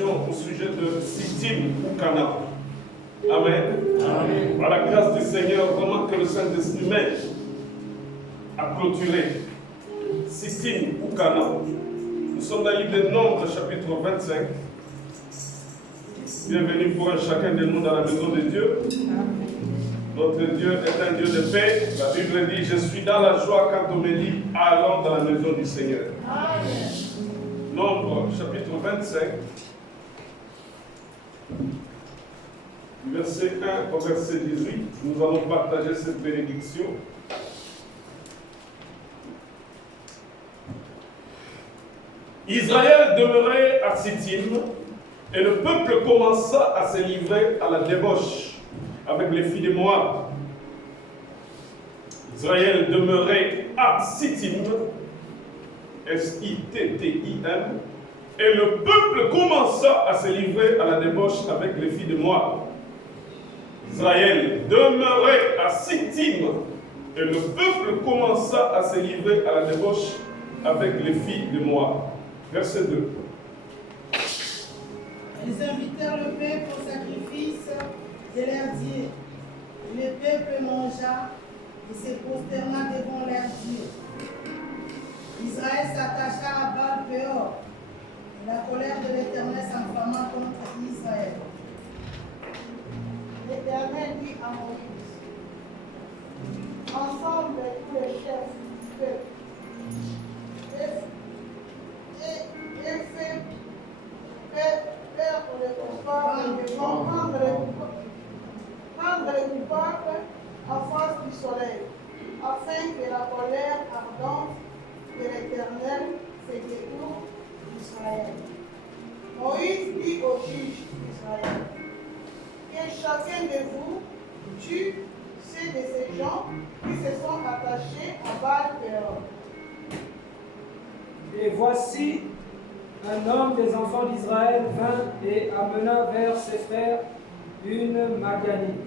Au sujet de Sittim ou Canaan. Amen. Amen. Par la grâce du Seigneur, vraiment que le Saint-Esprit m'aide à clôturer Sittim ou Canaan. Nous sommes dans le livre des Nombres, chapitre 25. Bienvenue pour un chacun de nous dans la maison de Dieu. Amen. Notre Dieu est un Dieu de paix. La Bible dit, je suis dans la joie quand on me dit, allons dans la maison du Seigneur. Amen. Nombre, chapitre 25. Du verset 1 au verset 18, nous allons partager cette bénédiction. Israël demeurait à Sittim et le peuple commença à se livrer à la débauche avec les filles de Moab. Israël demeurait à Sittim, S-I-T-T-I-M, et le peuple commença à se livrer à la débauche avec les filles de Moab. Israël demeurait à Sittim, et le peuple commença à se livrer à la débauche avec les filles de Moab. Verset 2. Ils invitèrent le peuple au sacrifice de leur Dieu. Le peuple mangea et se prosterna devant leur Dieu. Israël s'attacha à Baal-Péor. La colère de l'Éternel s'enflamma contre Israël. L'Éternel dit à Moïse, ensemble tous les chefs du peuple, et fait perdre les coupables, prendre les coupables en face du soleil, afin que la colère ardente de l'Éternel se détourne d'Israël. Moïse dit aux juges d'Israël, que chacun de vous tue ceux de ces gens qui se sont attachés à Baal-Péor. Et voici, un homme des enfants d'Israël vint et amena vers ses frères une Madianite.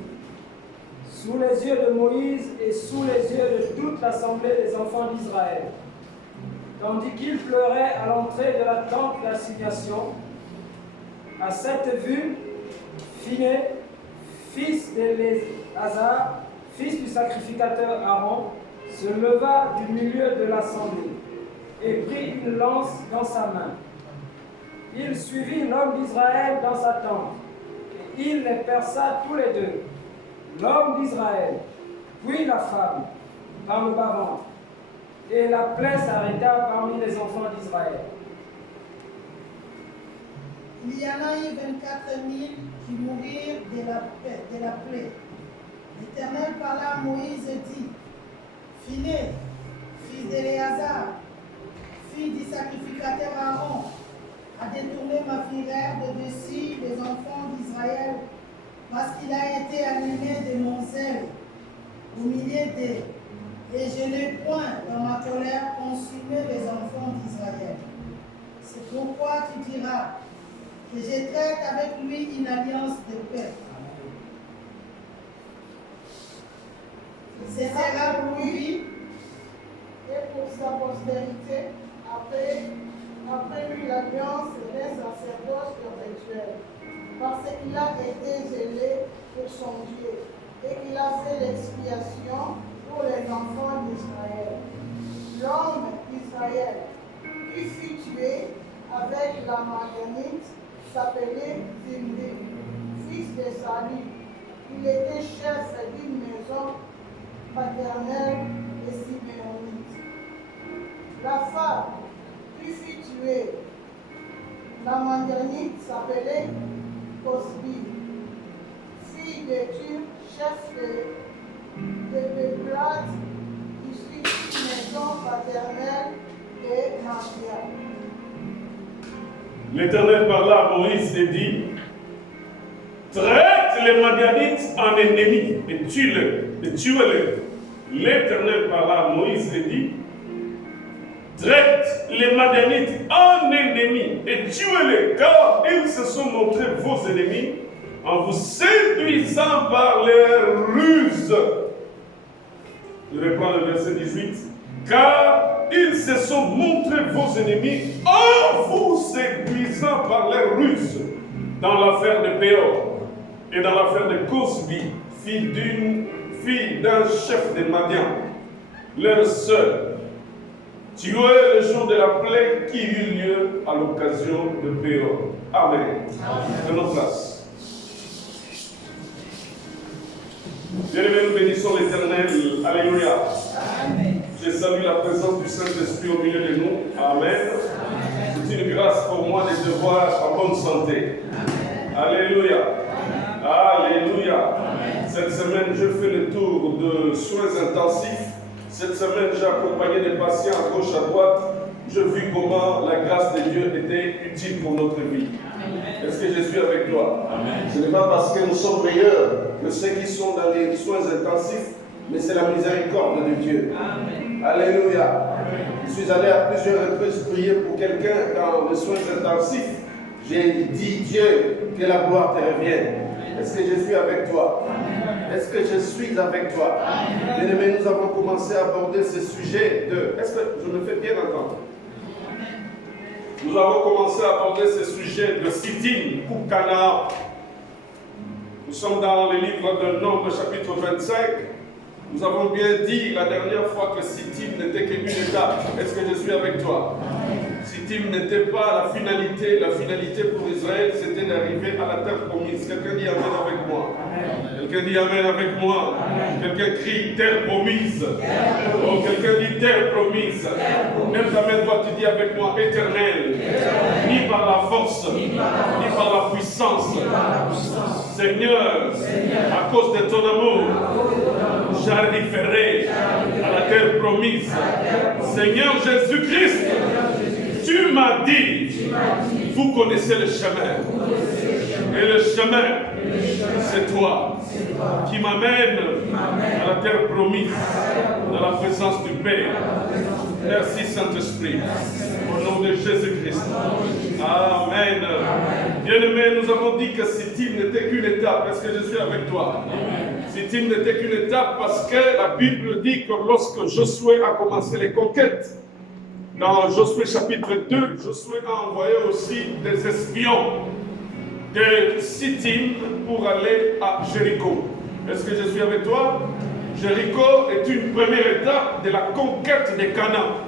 Sous les yeux de Moïse et sous les yeux de toute l'assemblée des enfants d'Israël, tandis qu'il pleurait à l'entrée de la tente d'assignation, à cette vue, Phiné, fils d'Éléazar, fils du sacrificateur Aaron, se leva du milieu de l'assemblée et prit une lance dans sa main. Il suivit l'homme d'Israël dans sa tente, et il les perça tous les deux, l'homme d'Israël, puis la femme, par le bas-ventre, et la plaie s'arrêta parmi les enfants d'Israël. Il y en a eu 24 000 qui mourirent de la plaie. L'Éternel parla à Moïse et dit, Phiné, fils d'Éléazar, fils du sacrificateur Aaron, a détourné ma fureur de dessus les enfants d'Israël, parce qu'il a été animé de mon zèle au milieu d'eux, et je n'ai point dans ma colère consumé les enfants d'Israël. C'est pourquoi tu diras que je traite avec lui une alliance de paix. Ce sera pour lui et pour sa postérité, après lui l'alliance d'un sacerdoce perpétuel, parce qu'il a été zélé pour son Dieu, et qu'il a fait l'expiation pour les enfants d'Israël. L'homme d'Israël qui fut tué avec la Madianite s'appelait Zimri, fils de Sali. Il était chef d'une maison paternelle et siméonite. La femme qui fut tuée, la Madianite s'appelait Cosbi, fille de Tur, chef de peuplade, issue d'une maison paternelle et Maria. L'Éternel parla à Moïse et dit, traite les Madianites en ennemis et tue-les. L'Éternel parla à Moïse et dit, traite les Madianites en ennemis et tuez-les, car ils se sont montrés vos ennemis en vous séduisant par leurs ruses. Je reprends le verset 18. Car ils se sont montrés vos ennemis en vous séduisant par l'air russe dans l'affaire de Péor et dans l'affaire de Cosbi, fille d'un chef des Madians, leur sœur, tuée le jour de la plaie qui eut lieu à l'occasion de Péor. Amen. Prenons place. Bien-aimés, nous bénissons l'Éternel. Alléluia. Amen. Je salue la présence du Saint-Esprit au milieu de nous. Amen. C'est une grâce pour moi de te voir en bonne santé. Amen. Alléluia. Amen. Alléluia. Amen. Cette semaine, je fais le tour de soins intensifs. Cette semaine, j'ai accompagné des patients à gauche, à droite. Je vis comment la grâce de Dieu était utile pour notre vie. Est-ce que je suis avec toi? Amen. Ce n'est pas parce que nous sommes meilleurs que ceux qui sont dans les soins intensifs, mais c'est la miséricorde de Dieu. Amen. Alléluia. Amen. Je suis allé à plusieurs reprises prier pour quelqu'un dans les soins intensifs. J'ai dit, Dieu, que la gloire te revienne. Est-ce que je suis avec toi? Est-ce que je suis avec toi? Bien-aimés, nous avons commencé à aborder ce sujet de... Est-ce que je me fais bien entendre? Nous avons commencé à aborder ce sujet de Sittim ou Canaan. Nous sommes dans le livre de Nombre, chapitre 25. Nous avons bien dit la dernière fois que Sittim n'était qu'une étape. Est-ce que je suis avec toi? Sittim n'était pas la finalité. La finalité pour Israël, c'était d'arriver à la terre promise. Quelqu'un dit Amen avec moi. Quelqu'un dit Amen avec moi. Quelqu'un crie terre promise. Oh, quelqu'un dit terre promise. Même ta main droite, tu dis avec moi éternel. Ni par la force, ni par la puissance. Seigneur, à cause de ton amour, j'arriverai à la terre promise. Seigneur Jésus-Christ, tu m'as dit, vous connaissez le chemin. Et le chemin, c'est toi qui m'amène à la terre promise, dans la présence du Père. Merci Saint-Esprit. Au nom de Jésus-Christ. Amen. Bien-aimés, nous avons dit que Sittim n'était qu'une étape. Est-ce que je suis avec toi? Sittim n'était qu'une étape parce que la Bible dit que lorsque Josué a commencé les conquêtes, dans Josué chapitre 2, Josué a envoyé aussi des espions de Sittim pour aller à Jéricho. Est-ce que je suis avec toi? Jéricho est une première étape de la conquête de Canaan.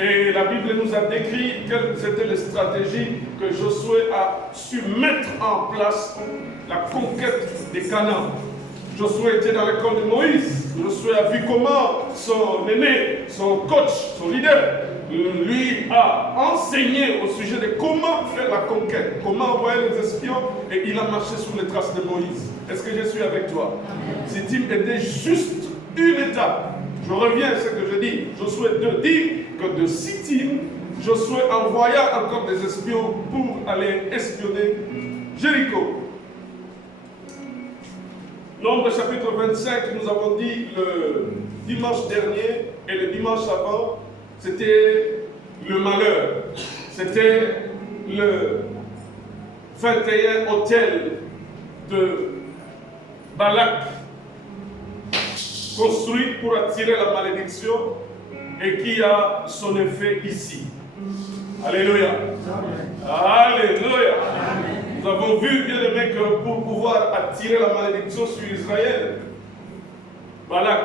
Et la Bible nous a décrit quelles étaient les stratégies que Josué a su mettre en place pour la conquête de Canaan. Josué était dans l'école de Moïse. Josué a vu comment son aîné, son coach, son leader, lui a enseigné au sujet de comment faire la conquête, comment envoyer les espions, et il a marché sur les traces de Moïse. Est-ce que je suis avec toi? Sittim était juste une étape. Je reviens à ce que je dis. Josué 2 dit que de Sittim, Josué envoya encore des espions pour aller espionner Jéricho. Nombre chapitre 25, nous avons dit le dimanche dernier et le dimanche avant, c'était le malheur. C'était le 21 hôtel de Balak, construit pour attirer la malédiction et qui a son effet ici. Alléluia. Alléluia. Nous avons vu, bien aimé, que pour pouvoir attirer la malédiction sur Israël, Balak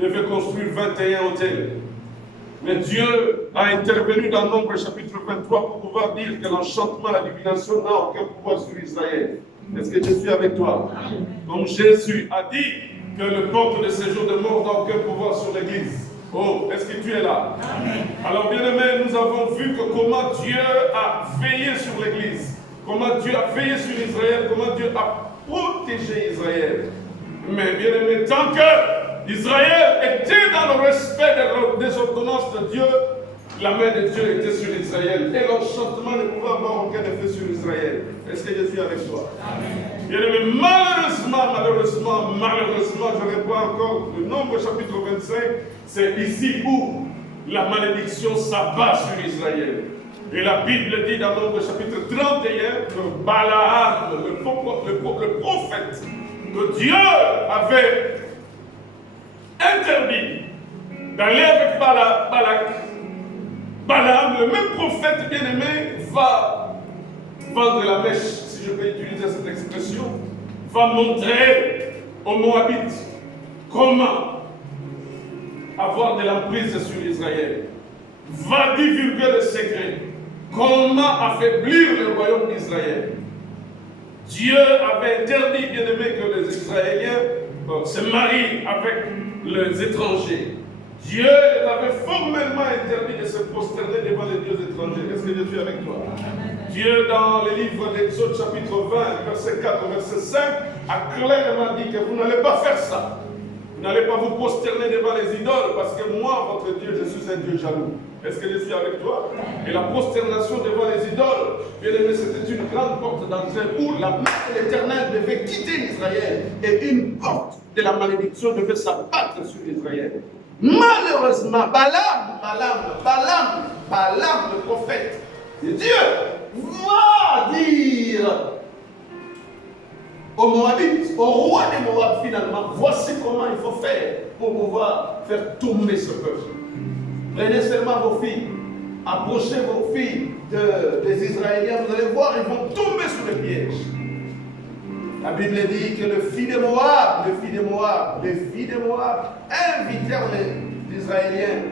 devait construire 21 hôtels. Mais Dieu a intervenu dans Nombre chapitre 23 pour pouvoir dire que l'enchantement, la divination n'a aucun pouvoir sur Israël. Est-ce que je suis avec toi? Comme Jésus a dit que le porte de séjour de mort n'a aucun pouvoir sur l'Église. Oh, est-ce que tu es là? Amen. Alors, bien aimé, nous avons vu que comment Dieu a veillé sur l'Église, comment Dieu a veillé sur Israël, comment Dieu a protégé Israël. Mais bien aimé, tant que Israël était dans le respect des ordonnances de Dieu, la main de Dieu était sur Israël. Et l'enchantement ne pouvait avoir aucun effet sur Israël. Est-ce que je suis avec toi? Amen. Bien aimé, malheureusement, je reprends encore le Nombre chapitre 25, c'est ici où la malédiction s'abat sur Israël. Et la Bible dit dans Nombre chapitre 31 que Balaam, le prophète, que Dieu avait interdit d'aller avec Balak Balaam, le même prophète bien-aimé, va vendre la mèche, si je peux utiliser cette expression, va montrer aux Moabites comment avoir de l'emprise sur Israël. Va divulguer le secret. Comment affaiblir le royaume d'Israël. Dieu avait interdit, bien-aimé, que les Israéliens se marient avec les étrangers. Dieu les avait formellement interdit de se prosterner devant les dieux étrangers. Est-ce que je suis avec toi? Dieu, dans le livre d'Exode, chapitre 20, verset 4, verset 5, a clairement dit que vous n'allez pas faire ça. Vous n'allez pas vous prosterner devant les idoles, parce que moi, votre Dieu, je suis un Dieu jaloux. Est-ce que je suis avec toi? Et la prosternation devant les idoles, bien aimé, c'était une grande porte d'entrée où la main de l'Éternel devait quitter Israël et une porte de la malédiction devait s'abattre sur Israël. Malheureusement, Balaam, le prophète de Dieu, va dire aux Moabites, au roi des Moab finalement, voici comment il faut faire pour pouvoir faire tomber ce peuple. Prenez seulement vos filles, approchez vos filles des Israéliens, vous allez voir, ils vont tomber sous le piège. La Bible dit que les filles de Moab invitèrent les Israéliens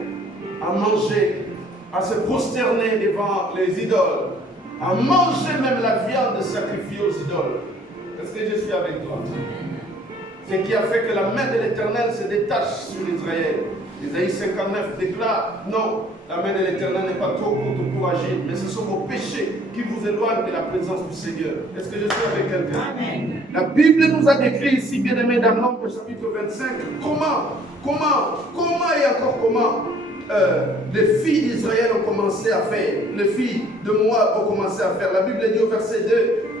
à manger, à se prosterner devant les idoles, à manger même la viande sacrifiée aux idoles. Est-ce que je suis avec toi? Ce qui a fait que la main de l'Éternel se détache sur Israël. Isaïe 59 déclare, non, la main de l'Éternel n'est pas trop courte pour agir, mais ce sont vos péchés qui vous éloignent de la présence du Seigneur. Est-ce que je suis avec quelqu'un? Amen. La Bible nous a décrit ici, bien-aimés, dans Nombre chapitre 25, comment et encore comment les filles d'Israël ont commencé à faire, les filles de Moab ont commencé à faire. La Bible dit au verset 2,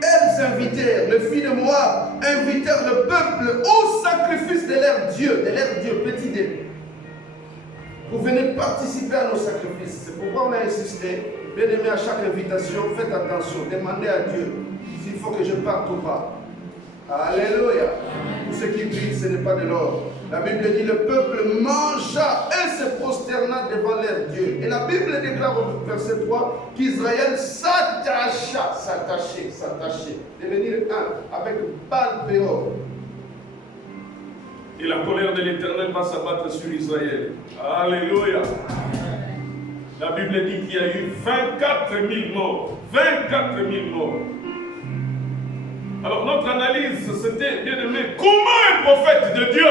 elles invitèrent, les filles de Moab invitèrent le peuple au sacrifice de leur Dieu, petit D. Vous venez participer à nos sacrifices. C'est pourquoi on a insisté, bien aimé, à chaque invitation, faites attention, demandez à Dieu s'il faut que je parte ou pas. Alléluia. Tout ce qui brille, ce n'est pas de l'or. La Bible dit, le peuple mangea et se prosterna devant leur Dieu. Et la Bible déclare au verset 3 qu'Israël s'attachait, devenir un avec Baal-Péor. Et la colère de l'Éternel va s'abattre sur Israël. Alléluia. La Bible dit qu'il y a eu 24 000 morts. 24 000 morts. Alors notre analyse, c'était, bien aimé, comment un prophète de Dieu,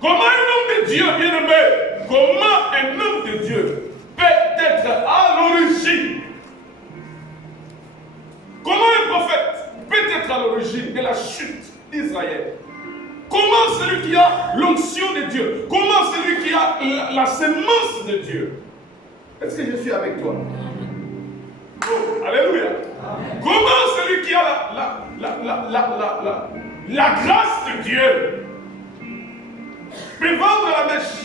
comment un homme de Dieu, bien aimé, comment un homme de Dieu peut être à l'origine, comment un prophète peut être à l'origine de la chute d'Israël. Comment celui qui a l'onction de Dieu, comment celui qui a la semence de Dieu. Est-ce que je suis avec toi? Oh, alléluia. Amen. Comment celui qui a la grâce de Dieu peut vendre la mèche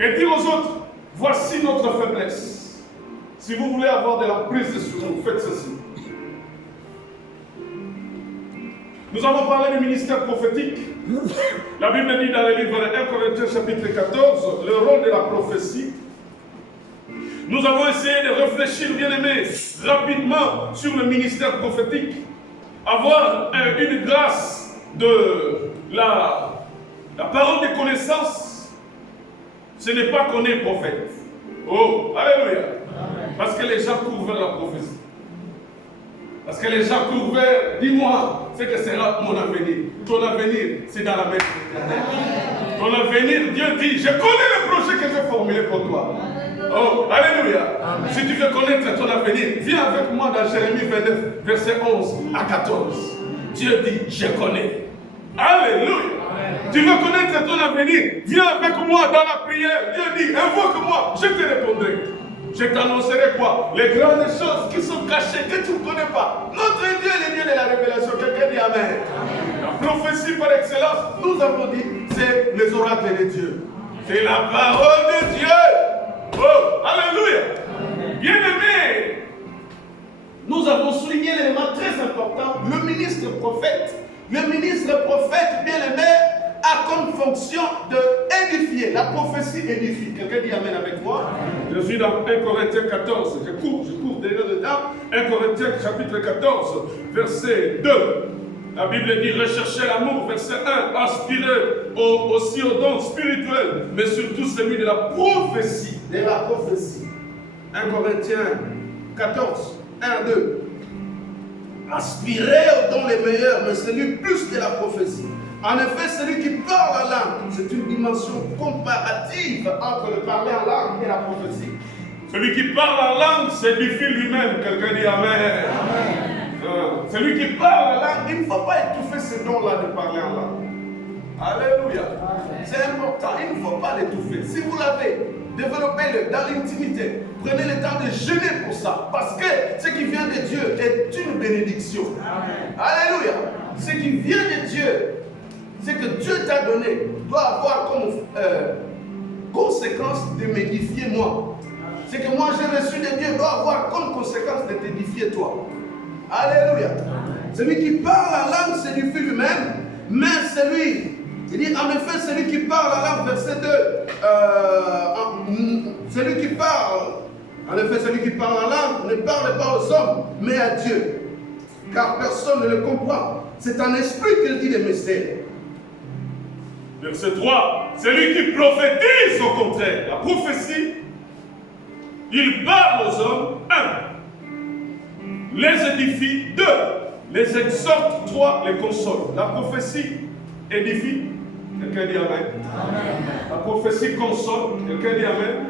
et dire aux autres, voici notre faiblesse. Si vous voulez avoir de l'emprise sur nous, faites ceci. Nous avons parlé du ministère prophétique. La Bible dit dans le livre de 1 Corinthiens chapitre 14, le rôle de la prophétie. Nous avons essayé de réfléchir, bien aimé, rapidement sur le ministère prophétique. Avoir une grâce de la parole de connaissance, ce n'est pas qu'on est prophète. Oh, alléluia. Parce que les gens courent vers la prophétie. Parce que les gens courent vers, dis-moi, ce que sera mon avenir. Ton avenir, c'est dans la main de l'Éternel. Ton avenir, Dieu dit, je connais le projet que j'ai formulé pour toi. Oh, alléluia. Amen. Si tu veux connaître ton avenir, viens avec moi dans Jérémie 29, verset 11 à 14. Dieu dit, je connais. Alléluia. Amen. Tu veux connaître ton avenir, viens avec moi dans la prière. Dieu dit, invoque-moi, je te répondrai. Je t'annoncerai quoi? Les grandes choses qui sont cachées, que tu ne connais pas. Notre Dieu est le Dieu de la révélation. Quelqu'un dit Amen. Amen. La prophétie par excellence, nous avons dit, c'est les oracles de Dieu. C'est la parole de Dieu. Oh, alléluia. Bien aimé, nous avons souligné l'élément très important, le ministre prophète. Le ministre prophète, bien aimé, a comme fonction d'édifier. La prophétie édifie. Quelqu'un dit amen avec moi? Je suis dans 1 Corinthiens 14. Je cours déjà dedans. 1 Corinthiens chapitre 14, verset 2. La Bible dit recherchez l'amour, verset 1. Aspirez aussi au don spirituel, mais surtout celui de la prophétie. De la prophétie. 1 Corinthiens 14, 1, 2. Aspirez au don les meilleurs, mais celui plus de la prophétie. En effet, celui qui parle en langue, c'est une dimension comparative entre le parler en langue et la prophétie. Celui qui parle en langue s'édifie lui-même. Quelqu'un dit amen. Celui qui parle en langue, il ne faut pas étouffer ce don-là de parler en langue. Alléluia. C'est important, il ne faut pas l'étouffer. Si vous l'avez, développez-le dans l'intimité. Prenez le temps de jeûner pour ça. Parce que ce qui vient de Dieu est une bénédiction. Alléluia. Ce qui vient de Dieu, ce que Dieu t'a donné, doit avoir comme conséquence de m'édifier moi. Ce que moi j'ai reçu de Dieu doit avoir comme conséquence de t'édifier toi. Alléluia. Celui qui parle en langue s'édifie lui-même, mais celui, il dit en effet, celui qui parle en langue, verset 2, celui qui parle, en effet, celui qui parle en langue ne parle pas aux hommes, mais à Dieu, car personne ne le comprend. C'est en esprit qu'il dit des mystères. Verset 3, celui qui prophétise au contraire, la prophétie, il parle aux hommes, 1, les édifie, 2, les exhorte, 3, les console. La prophétie édifie, quelqu'un dit amen. La prophétie console, quelqu'un dit amen.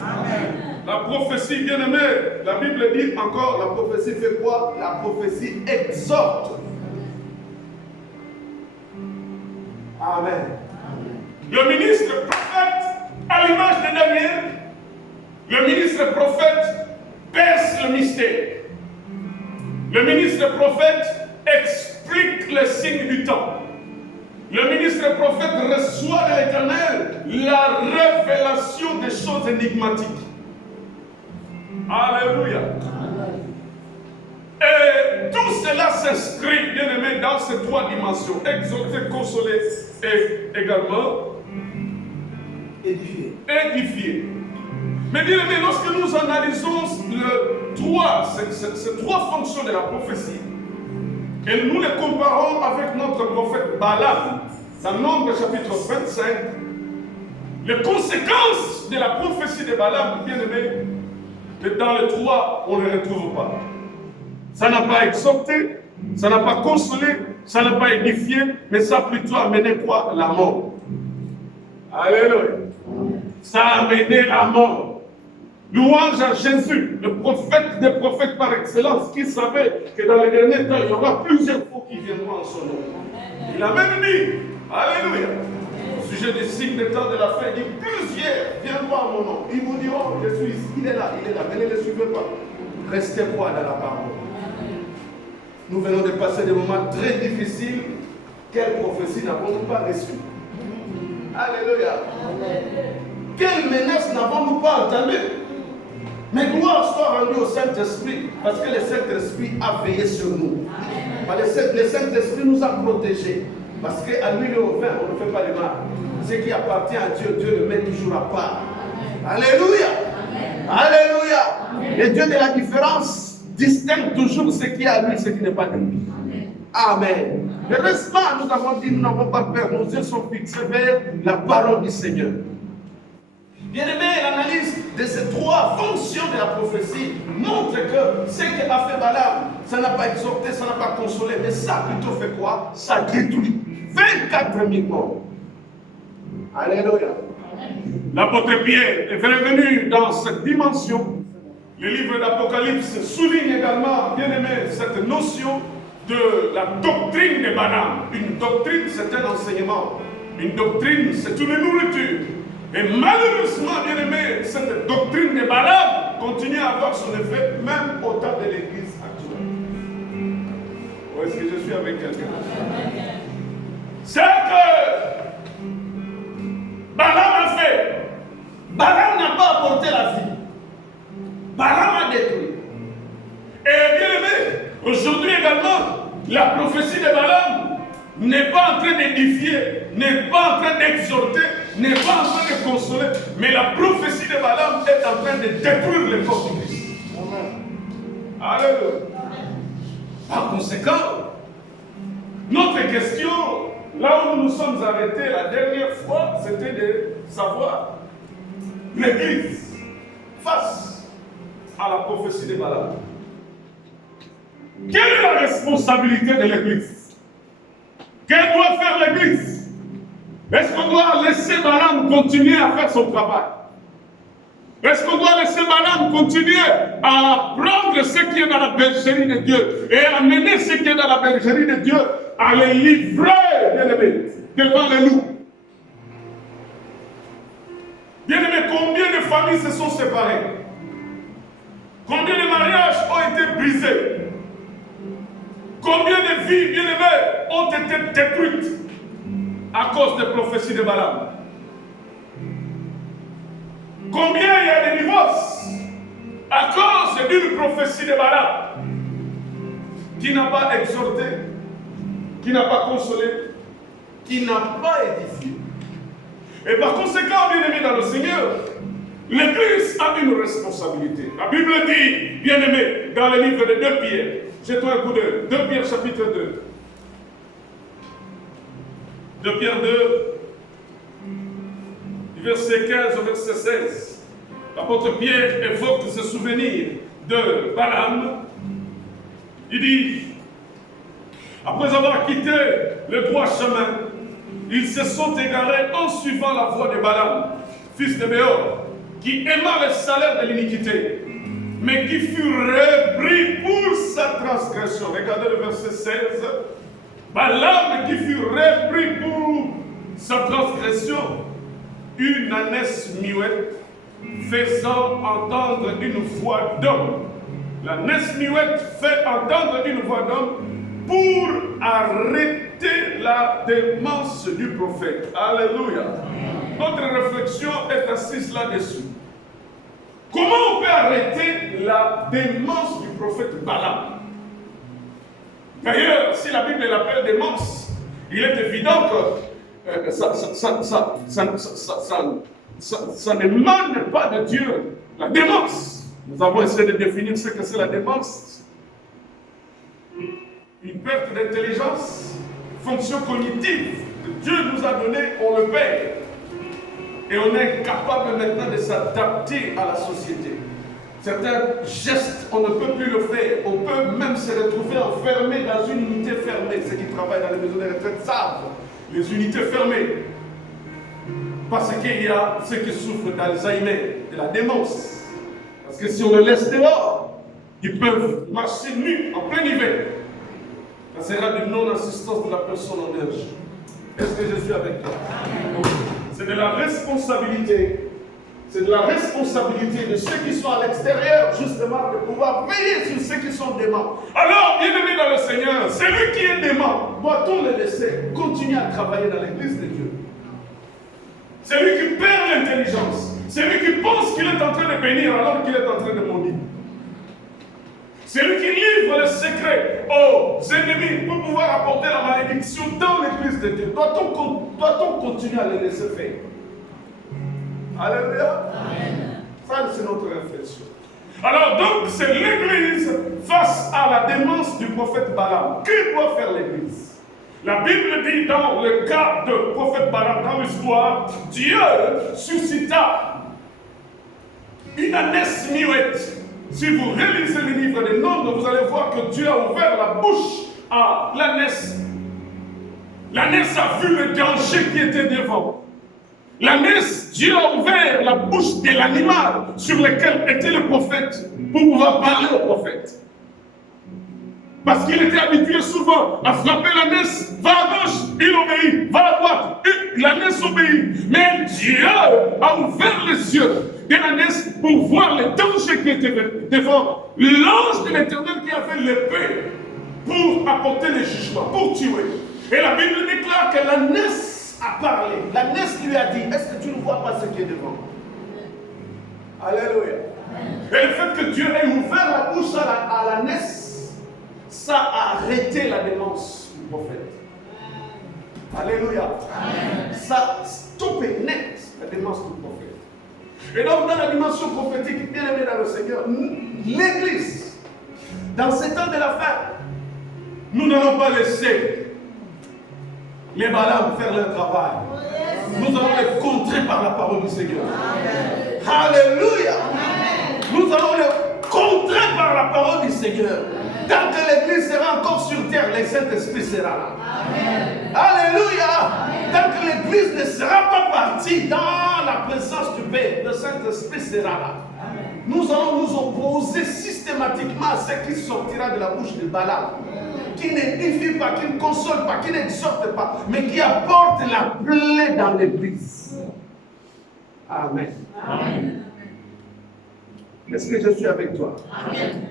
La prophétie, bien aimé, la Bible dit encore, la prophétie fait quoi? La prophétie exhorte. Amen. Le ministre prophète, à l'image de Daniel, le ministre prophète perce le mystère. Le ministre prophète explique les signes du temps. Le ministre prophète reçoit de l'Éternel la révélation des choses énigmatiques. Alléluia. Et tout cela s'inscrit, bien aimé, dans ces trois dimensions. Exhorter, consoler et également édifier. Mais bien aimé, lorsque nous analysons ces trois fonctions de la prophétie, et nous les comparons avec notre prophète Balaam, dans Nombre chapitre 25, les conséquences de la prophétie de Balaam, bien aimé, dans les trois, on ne les retrouve pas. Ça n'a pas exhorté, ça n'a pas consolé, ça n'a pas édifié, mais ça a plutôt amené quoi? La mort. Alléluia. Ça a amené la mort. Louange à Jésus, le prophète des prophètes par excellence, qui savait que dans les derniers temps, il y aura plusieurs faux qui viendront en son nom. Il a même dit, alléluia, au sujet des signes des temps de la fin, il dit, plusieurs viendront en mon nom. Ils vous diront, je suis ici, il est là, mais ne le suivez pas. Restez quoi dans la parole. Nous venons de passer des moments très difficiles. Quelle prophétie n'avons-nous pas reçue? Alléluia. Quelle menace n'avons-nous pas entendue? Mais gloire soit rendue au Saint-Esprit, parce que le Saint-Esprit a veillé sur nous. Le Saint-Esprit nous a protégés, parce qu'à l'huile et au vin, on ne fait pas le mal. Ce qui appartient à Dieu, Dieu le met toujours à part. Alléluia. Alléluia. Le Dieu de la différence distingue toujours ce qui est à lui et ce qui n'est pas de lui. Amen. Heureusement, nous avons dit, nous n'avons pas peur, nos yeux sont fixés vers la parole du Seigneur. Bien aimé, l'analyse de ces trois fonctions de la prophétie montre que ce qu'a fait Balaam, ça n'a pas exhorté, ça n'a pas consolé, mais ça a plutôt fait quoi? Ça détruit 24 000 morts. Alléluia. L'apôtre Pierre est revenu dans cette dimension. Le livre d'Apocalypse souligne également, bien aimé, cette notion de la doctrine de Balaam. Une doctrine, c'est un enseignement. Une doctrine, c'est une nourriture. Et malheureusement, bien aimé, cette doctrine de Balaam continue à avoir son effet même au temps de l'Église actuelle. Où est-ce que je suis avec quelqu'un? C'est que Balaam a fait. Balaam n'a pas apporté la vie. Balaam a détruit. Et bien aimé, aujourd'hui également, la prophétie de Balaam n'est pas en train d'édifier, n'est pas en train d'exhorter, n'est pas en train de consoler, mais la prophétie de Balaam est en train de détruire le corps du Christ. Alléluia. Par conséquent, notre question, là où nous nous sommes arrêtés la dernière fois, c'était de savoir l'Église face à la prophétie de Balaam. Quelle est la responsabilité de l'Église? Qu'elle doit faire l'Église? Est-ce qu'on doit laisser Balaam continuer à faire son travail? Est-ce qu'on doit laisser Balaam continuer à prendre ce qui est dans la bergerie de Dieu et à mener ce qui est dans la bergerie de Dieu à les livrer, bien-aimés, devant les loups? Bien-aimés, combien de familles se sont séparées? Combien de mariages ont été brisés? Combien de vies, bien-aimées, ont été détruites à cause des prophéties de Balaam? Combien il y a de divorces à cause d'une prophétie de Balaam qui n'a pas exhorté, qui n'a pas consolé, qui n'a pas édifié? Et par conséquent, bien-aimés dans le Seigneur, l'Église a une responsabilité. La Bible dit, bien-aimés, dans le livre de 2 Pierre, jetons un coup d'œil, 2 Pierre chapitre 2. 2 Pierre 2, verset 15 au verset 16. L'apôtre Pierre évoque ce souvenir de Balaam. Il dit, après avoir quitté le droit chemin, ils se sont égarés en suivant la voie de Balaam, fils de Béor, qui aima le salaire de l'iniquité, mais qui fut repris pour sa transgression. Regardez le verset 16. Balaam qui fut repris pour sa transgression, une ânesse muette, faisant entendre une voix d'homme. L'ânesse muette fait entendre une voix d'homme pour arrêter la démence du prophète. Alléluia. Notre réflexion est assise là-dessus. Comment on peut arrêter la démence du prophète Balaam? D'ailleurs, si la Bible l'appelle démence, il est évident que ça n'émane pas de Dieu. La démence. Nous avons essayé de définir ce que c'est la démence. Une perte d'intelligence, fonction cognitive que Dieu nous a donnée, on le perd. Et on est incapable maintenant de s'adapter à la société. Certains gestes, on ne peut plus le faire. On peut même se retrouver enfermé dans une unité fermée. Ceux qui travaillent dans les maisons de retraite savent. Les unités fermées. Parce qu'il y a ceux qui souffrent d'Alzheimer, de la démence. Parce que si on les laisse dehors, ils peuvent marcher nus en plein hiver. Ça sera d'une non-assistance de la personne en danger. Est-ce que je suis avec toi? C'est de la responsabilité. C'est de la responsabilité de ceux qui sont à l'extérieur, justement, de pouvoir veiller sur ceux qui sont déments. Alors, bien-aimés dans le Seigneur, celui qui est dément, doit-on le laisser continuer à travailler dans l'église de Dieu? Celui qui perd l'intelligence, celui qui pense qu'il est en train de bénir alors qu'il est en train de maudire. Celui qui livre le secret aux ennemis pour pouvoir apporter la malédiction dans l'église de Dieu. Doit-on continuer à le laisser faire? Alléluia. Amen. Ça, c'est notre réflexion. Alors, donc, c'est l'église face à la démence du prophète Balaam. Que doit faire l'église? La Bible dit dans le cas du prophète Balaam, dans l'histoire, Dieu suscita une ânesse muette. Si vous relisez le livre des Nombres, vous allez voir que Dieu a ouvert la bouche à l'ânesse. L'ânesse a vu le danger qui était devant. L'ânesse, Dieu a ouvert la bouche de l'animal sur lequel était le prophète pour pouvoir parler au prophète. Parce qu'il était habitué souvent à frapper l'ânesse, va à gauche, il obéit, va à droite, l'ânesse obéit. Mais Dieu a ouvert les yeux de l'ânesse pour voir le danger qui était devant l'ange de l'Éternel qui avait l'épée pour apporter le jugement, pour tuer. Et la Bible déclare que l'ânesse a parlé. L'ânesse lui a dit, est-ce que tu ne vois pas ce qui est devant? Alléluia. Et le fait que Dieu ait ouvert la bouche à l'ânesse, ça a arrêté la démence du prophète. Alléluia. Ça stoppait net la démence du prophète. Et donc, dans la dimension prophétique, bien aimé dans le Seigneur, l'Église, dans ces temps de la fin, nous n'allons pas laisser les Balaam faire leur travail. Nous allons les contrer par la parole du Seigneur. Alléluia. Nous allons les contrer par la parole du Seigneur. Tant que l'Église sera encore sur terre, le Saint-Esprit sera là. Alléluia. Tant que l'Église ne sera pas partie dans la présence du Père, le Saint-Esprit sera là. Nous allons nous opposer systématiquement à ce qui sortira de la bouche de Balaam, qui n'édifie pas, qui ne console pas, qui n'exhorte pas, mais qui apporte la plaie dans l'Église. Amen. Amen. Est-ce que je suis avec toi? Amen.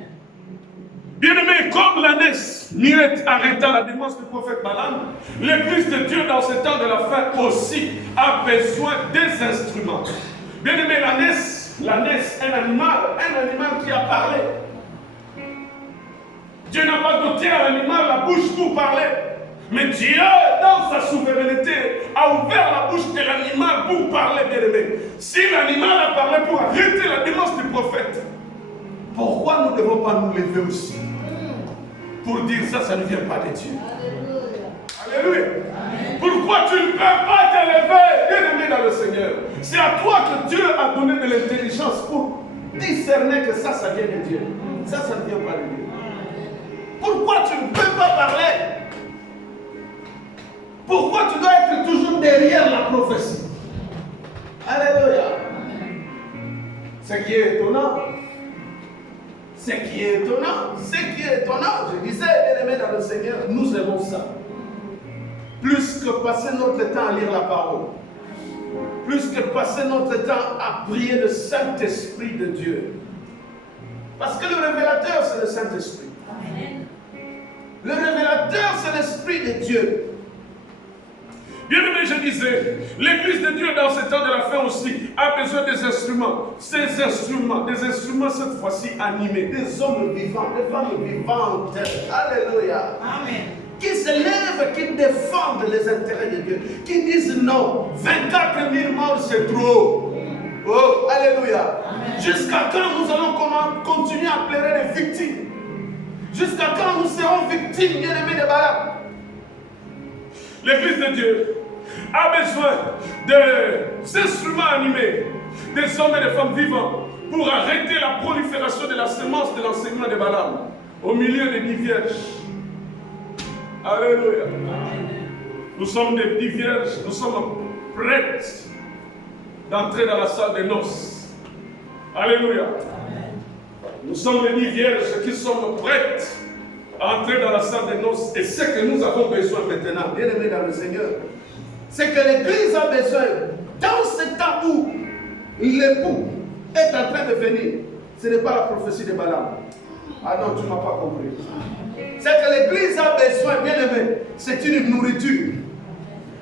Bien-aimé, comme l'ânesse muette arrêta la démence du prophète Balaam, l'Église de Dieu dans ce temps de la fin aussi a besoin des instruments. Bien-aimé, l'ânesse, un animal qui a parlé. Dieu n'a pas doté à l'animal la bouche pour parler. Mais Dieu, dans sa souveraineté, a ouvert la bouche de l'animal pour parler, bien-aimé. Si l'animal a parlé pour arrêter la démence du prophète, pourquoi nous ne devons pas nous lever aussi pour dire ça ne vient pas de Dieu? Alléluia. Pourquoi tu ne peux pas te lever, bien-aimé dans le Seigneur? C'est à toi que Dieu a donné de l'intelligence pour discerner que ça vient de Dieu. Ça ne vient pas de Dieu. Pourquoi tu ne peux pas parler? Pourquoi tu dois être toujours derrière la prophétie? Alléluia. Ce qui est étonnant, je disais, bien-aimé dans le Seigneur, nous aimons ça. Plus que passer notre temps à lire la parole, plus que passer notre temps à prier le Saint-Esprit de Dieu. Parce que le révélateur, c'est le Saint-Esprit. Le révélateur, c'est l'Esprit de Dieu. Bien-aimé, je disais, l'Église de Dieu dans ce temps de la fin aussi a besoin des instruments. Ces instruments, des instruments cette fois-ci animés, des hommes vivants, des femmes vivantes. Alléluia. Amen. Qui se lèvent, qui défendent les intérêts de Dieu, qui disent non, 24 000 morts c'est trop. Oh, alléluia. Jusqu'à quand nous allons continuer à pleurer les victimes? Jusqu'à quand nous serons victimes, bien-aimés de Balaam? L'Église de Dieu a besoin des instruments animés, des hommes et des femmes vivants pour arrêter la prolifération de la semence de l'enseignement de Balaam au milieu des 10 vierges. Alléluia. Nous sommes des 10 vierges, nous sommes prêtes d'entrer dans la salle des noces. Alléluia. Nous sommes les 10 vierges qui sommes prêtes à entrer dans la salle des noces. Et ce que nous avons besoin maintenant, bien aimés dans le Seigneur, c'est que l'Église a besoin, dans ce temps où l'époux est en train de venir, ce n'est pas la prophétie de Balaam. Ah non, tu ne m'as pas compris. C'est que l'Église a besoin, bien aimé, c'est une nourriture.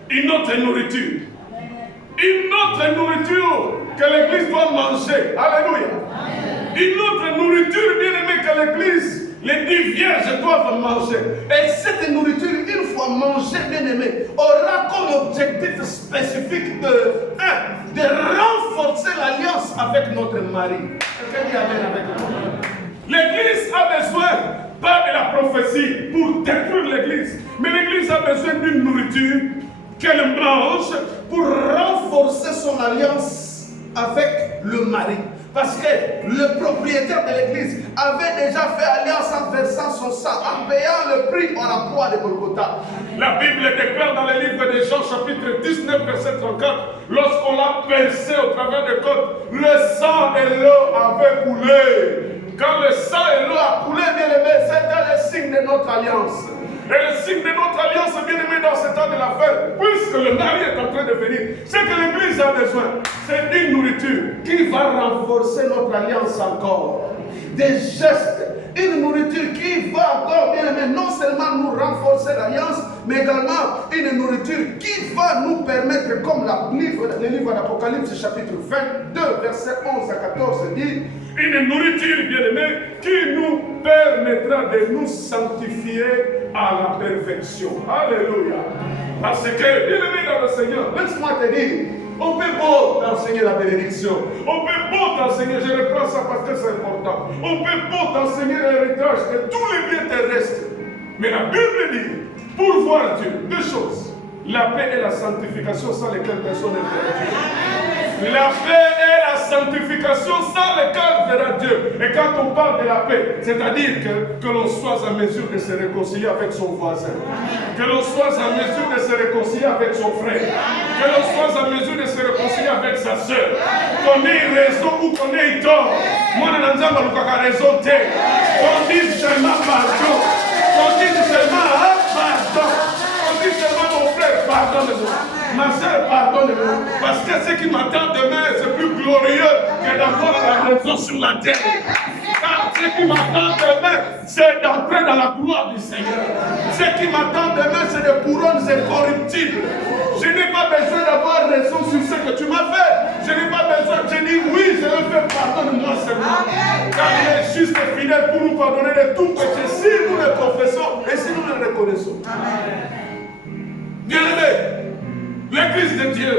Une autre nourriture. Une autre nourriture que l'Église doit manger. Alléluia. Une autre nourriture, bien aimé, que l'Église, les 10 vierges doivent manger. Et cette nourriture, une fois mangée, bien aimé, aura comme objectif spécifique de renforcer l'alliance avec notre mari. Quelqu'un dit amen avec moi. L'Église a besoin, pas de la prophétie pour détruire l'Église, mais l'Église a besoin d'une nourriture qu'elle mange pour renforcer son alliance avec le mari. Parce que le propriétaire de l'église avait déjà fait alliance en versant son sang, en payant le prix à la croix de Golgotha. La Bible déclare dans le livre de Jean, chapitre 19, verset 34, lorsqu'on l'a percé au travers des côtes, le sang et l'eau avaient coulé. Quand le sang et l'eau a coulé, bien aimé, c'était le signe de notre alliance. Et le signe de notre alliance, bien aimé, dans ce temps de la fête, puisque le mari est en train de venir, c'est que l'Église a besoin. C'est une nourriture qui va renforcer notre alliance encore. Des gestes, une nourriture qui va encore, bien aimé, non seulement nous renforcer l'alliance, mais également une nourriture qui va nous permettre, comme le livre d'Apocalypse chapitre 22, verset 11 à 14 dit, une nourriture, bien-aimée, qui nous permettra de nous sanctifier à la perfection. Alléluia. Parce que, bien-aimé dans le Seigneur, laisse-moi te dire, on peut beau t'enseigner la bénédiction. On peut beau t'enseigner, je reprends ça parce que c'est important. On peut beau t'enseigner l'héritage de tous les biens terrestres. Mais la Bible dit, pour voir Dieu, deux choses. La paix et la sanctification sans lesquelles personne ne verra Dieu. La paix et la sanctification sans lesquelles verra Dieu. Et quand on parle de la paix, c'est-à-dire que l'on soit en mesure de se réconcilier avec son voisin. Que l'on soit en mesure de se réconcilier avec son frère. Que l'on soit en mesure de se réconcilier avec sa soeur. Qu'on ait raison ou qu'on ait tort. Moi, je n'ai pas raison. Qu'on dise seulement pardon. Qu'on dise seulement pardon. Qu'on dise seulement mon frère, pardonne-moi. Ma soeur, pardonne-moi. Parce que ce qui m'attend demain, c'est plus glorieux que d'avoir la raison sur la terre. Car ce qui m'attend demain, c'est d'entrer dans la gloire du Seigneur. Ce qui m'attend demain, c'est des couronnes incorruptibles. Je n'ai pas besoin d'avoir raison sur ce que tu m'as fait. Je n'ai pas besoin. Je dis oui, je le fais, pardonne-moi seulement. Car il est juste et fidèle pour nous pardonner de tout péché si nous le confessons et si nous le reconnaissons. Bien-aimé, l'Église de Dieu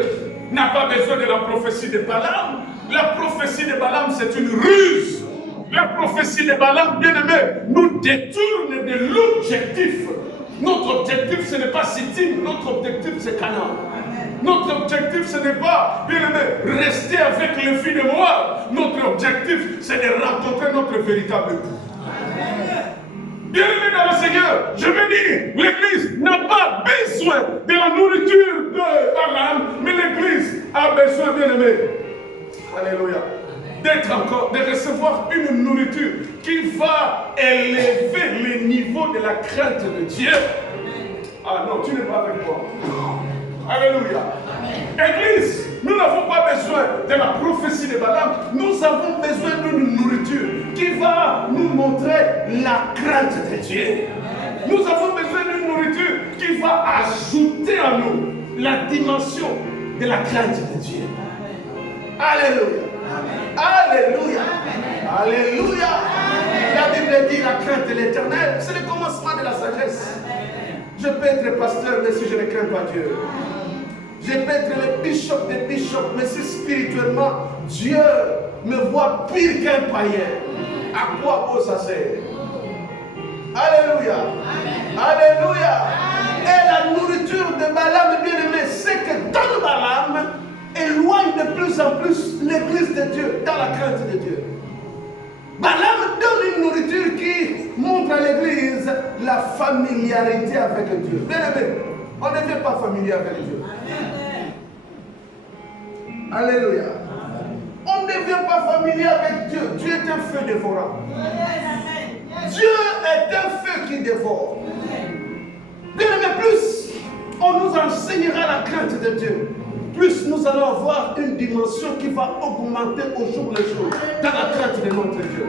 n'a pas besoin de la prophétie de Balaam. La prophétie de Balaam, c'est une ruse. La prophétie de Balaam, bien-aimé, nous détourne de l'objectif. Notre objectif, ce n'est pas Sittim, notre objectif, c'est Canaan. Notre objectif, ce n'est pas, bien-aimé, rester avec les filles de Moab. Notre objectif, c'est de rencontrer notre véritable époux. Bien-aimé dans le Seigneur, je veux dire, l'Église n'a pas besoin de la nourriture de Balaam, mais l'Église a besoin, bien-aimé, alléluia, d'être encore, de recevoir une nourriture qui va élever le niveau de la crainte de Dieu. Ah non, tu n'es pas avec moi. Alléluia. Église, nous n'avons pas besoin de la prophétie de Balaam. Nous avons besoin d'une nourriture qui va nous montrer la crainte de Dieu. Nous avons besoin d'une nourriture qui va ajouter à nous la dimension de la crainte de Dieu. Alléluia. Alléluia. Alléluia. La Bible dit la crainte de l'Éternel, c'est le commencement de la sagesse. Je peux être pasteur, mais si je ne crains pas Dieu. Je peux être le bishop des bishops, mais si spirituellement Dieu me voit pire qu'un païen, à quoi bon ça sert? Alléluia. Alléluia. Et la nourriture de Balaam, bien aimé, c'est que dans le Balaam éloigne de plus en plus l'église de Dieu dans la crainte de Dieu. Balaam donne une nourriture qui montre à l'église la familiarité avec Dieu. Bien aimé, on ne devient pas familier avec Dieu. Alléluia. On ne devient pas familier avec Dieu. Dieu est un feu dévorant. Dieu est un feu qui dévore. Bien aimé, plus on nous enseignera la crainte de Dieu, plus nous allons avoir une dimension qui va augmenter au jour le jour dans la crainte de notre Dieu.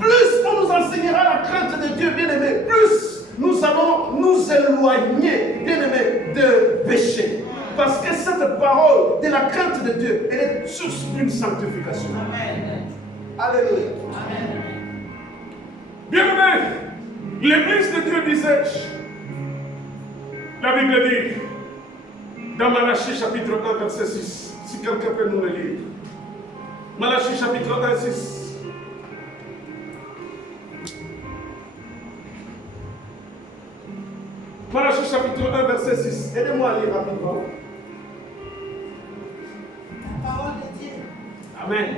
Plus on nous enseignera la crainte de Dieu, bien aimé, plus nous allons nous éloigner, bien aimé, de péché. Parce que cette parole de la crainte de Dieu, elle est source d'une sanctification. Amen. Alléluia. Bien aimé, l'église de Dieu disait, la Bible dit, dans Malachie chapitre 1, verset 6, si quelqu'un peut nous le lire. Malachie chapitre 1, 6. Malachie chapitre 1, verset 6. Aidez-moi à lire rapidement. La parole de Dieu. Amen.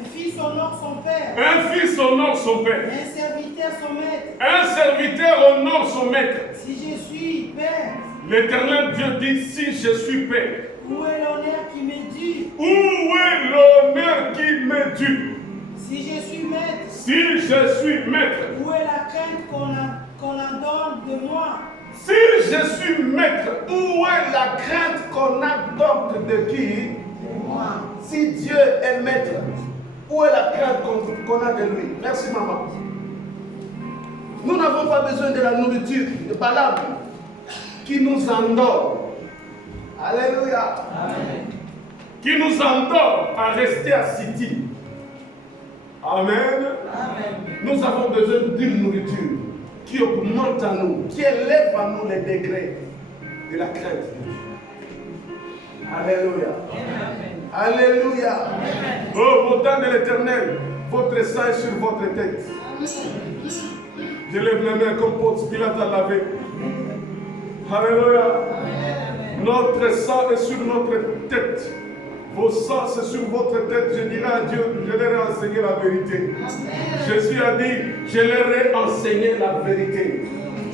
Un fils honore son père. Un fils honore son père. Un serviteur son maître. Un serviteur honore son maître. Si je suis père, L'Éternel Dieu dit, si je suis père, où est l'honneur qui m'est dû? où est l'honneur qui m'est dû? Si je suis maître, Si je suis maître, où est la crainte qu'on en donne de moi? si je suis maître, Où est la crainte qu'on adopte de qui? De moi. Si Dieu est maître, où est la crainte qu'on a de lui? Merci maman. Nous n'avons pas besoin de la nourriture de Balaam qui nous endort. Alléluia. Amen. Qui nous endort à rester à Sittim. Amen. Amen. Nous avons besoin d'une nourriture qui augmente en nous, qui élève en nous les degrés de la crainte de Dieu. Alléluia. Amen. Alléluia. Amen. Oh, montagne de l'Éternel, votre sang est sur votre tête. Je lève les mains comme Ponce Pilate a lavé. Alléluia. Amen. Notre sang est sur notre tête. Vos sangs, c'est sur votre tête. Je dirai à Dieu, je leur ai enseigné la vérité. Amen. Jésus a dit, je leur ai enseigné la vérité.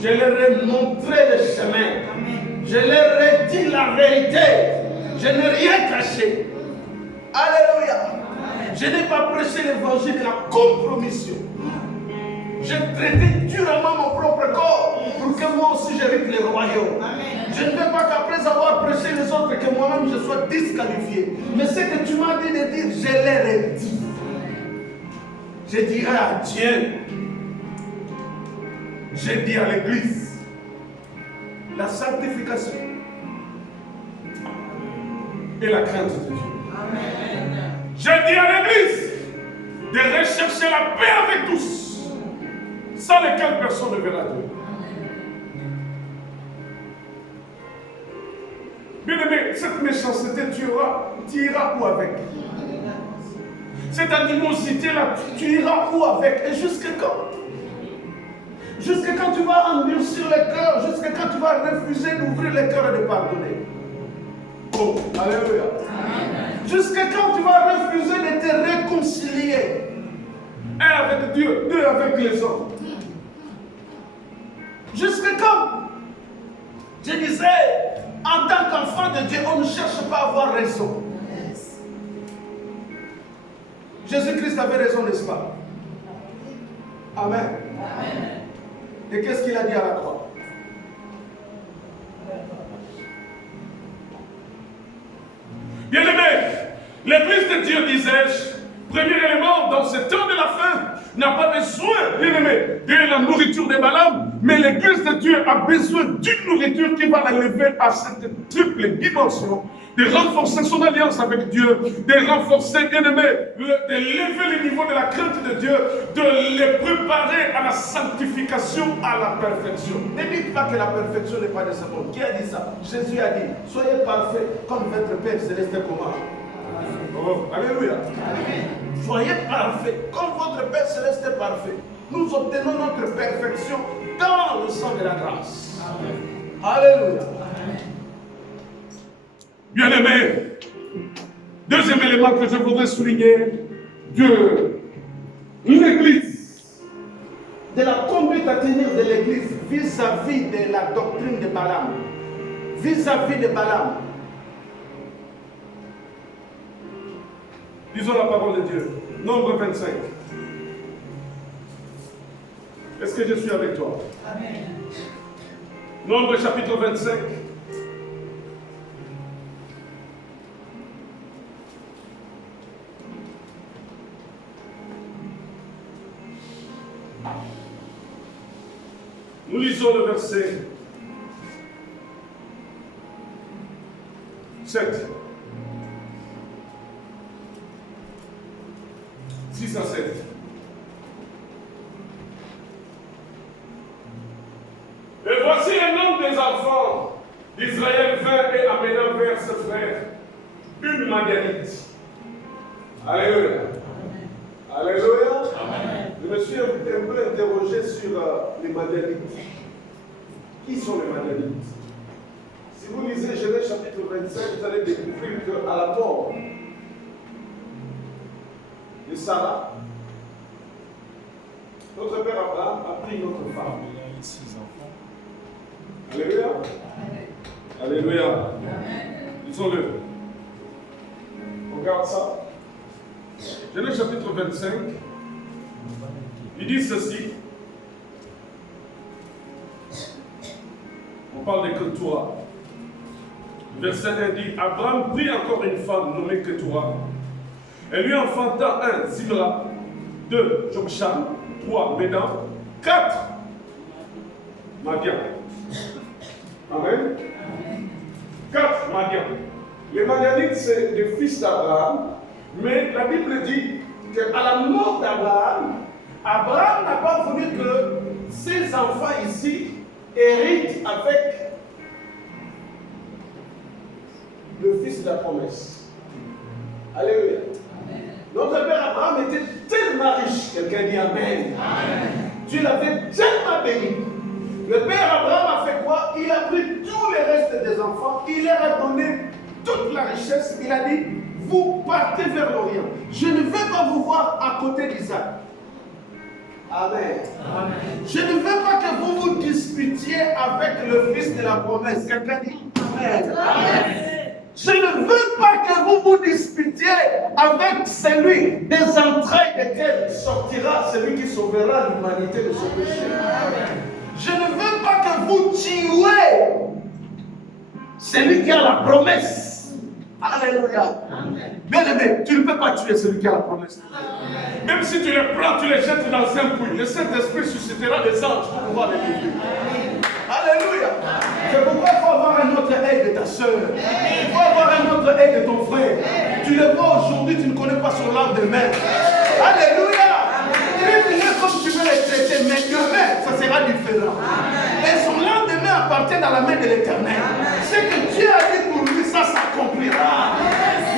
Je leur ai montré le chemin. Amen. Je leur ai dit la vérité. Je n'ai rien caché. Alléluia. Amen. Je n'ai pas prêché l'évangile de la compromission. J'ai traité durement mon propre corps pour que moi aussi j'hérite le royaume. Amen. Je ne veux pas qu'après avoir prêché les autres, que moi-même je sois disqualifié. Mais ce que tu m'as dit de dire, je l'ai dit. Je dirai à Dieu, j'ai dit à l'église, la sanctification et la crainte de Dieu. Amen. J'ai dit à l'église de rechercher la paix avec tous, sans lesquels personne ne verra Dieu. Bien-aimé, cette méchanceté, tu iras où avec? Cette animosité-là, tu iras où avec? Et jusqu'à quand? Jusqu'à quand tu vas endurcir le cœur? Jusqu'à quand tu vas refuser d'ouvrir le cœur et de pardonner? Oh, alléluia. Jusqu'à quand tu vas refuser de te réconcilier? Un avec Dieu, deux avec les hommes. Jusqu'à quand? Je disais, en tant qu'enfant de Dieu, on ne cherche pas à avoir raison. Jésus-Christ avait raison, n'est-ce pas? Amen. Amen. Et qu'est-ce qu'il a dit à la croix? Bien-aimé, l'église de Dieu, disais-je, premier élément dans ce temps de la fin, n'a pas besoin, bien-aimé, de la nourriture de Balaam, mais l'église de Dieu a besoin d'une nourriture qui va l'élever à cette triple dimension, de renforcer son alliance avec Dieu, de renforcer, bien-aimé, d'élever le niveau de la crainte de Dieu, de les préparer à la sanctification, à la perfection. Ne dites pas que la perfection n'est pas de ce monde. Qui a dit ça? Jésus a dit, soyez parfaits comme votre Père céleste comment? Oh, alléluia. Amen. Soyez parfaits comme votre Père céleste est parfait. Nous obtenons notre perfection dans le sang de la grâce. Amen. Alléluia. Bien-aimé, deuxième élément que je voudrais souligner de l'Église, de la conduite à tenir de l'Église vis-à-vis de la doctrine de Balaam, vis-à-vis de Balaam. Lisons la parole de Dieu. Nombre 25. Est-ce que je suis avec toi? Amen. Nombre chapitre 25. Nous lisons le verset 7. 6 à 7. Et voici le nom des enfants d'Israël vint et amena vers ses frères une Madianite. Alléluia. Alléluia. Amen. Je me suis un peu interrogé sur les Madianites. Qui sont les Madianites? Si vous lisez Genèse chapitre 25, vous allez découvrir qu'à la mort de Sarah, notre père Abraham a pris notre femme. Il a eu 6 enfants. Alléluia. Alléluia. Lisons-le. Regarde ça. Genèse chapitre 25. Il dit ceci. On parle de Ketura. Verset 1 dit, Abraham prit encore une femme nommée Ketura. Elle lui enfanta 1, Zimra, 2, Jokshan, 3, Médan, 4, Madian. Amen. 4 Madian. Les Madianites, c'est les fils d'Abraham, mais la Bible dit qu'à la mort d'Abraham, Abraham n'a pas voulu que ses enfants ici héritent avec le fils de la promesse. Alléluia. Notre père Abraham était tellement riche, quelqu'un dit Amen. Dieu l'avait tellement béni. Le père Abraham a fait quoi? Il a pris tous les restes des enfants, il leur a donné toute la richesse. Il a dit, vous partez vers l'Orient. Je ne vais pas vous voir à côté d'Isaac. Amen. Je ne veux pas que vous vous disputiez avec le fils de la promesse. Quelqu'un dit Amen. Je ne veux pas que vous vous disputiez avec celui des entrailles desquelles sortira celui qui sauvera l'humanité de son péché. Je ne veux pas que vous tuez celui qui a la promesse. Alléluia. Bien aimé, tu ne peux pas tuer celui qui a la promesse. Même si tu les prends, tu les jettes dans un puits. Le Saint-Esprit suscitera des anges pour pouvoir les livrer. Alléluia. C'est pourquoi il faut avoir un autre œil de ta soeur. Il faut avoir un autre œil de ton frère. Tu le vois aujourd'hui, tu ne connais pas son lendemain. Alléluia. Traite-les comme tu veux les traiter, mais demain, ça sera différent. Et son lendemain appartient dans la main de l'Éternel. Ce que Dieu a dit pour lui, ça s'accomplira.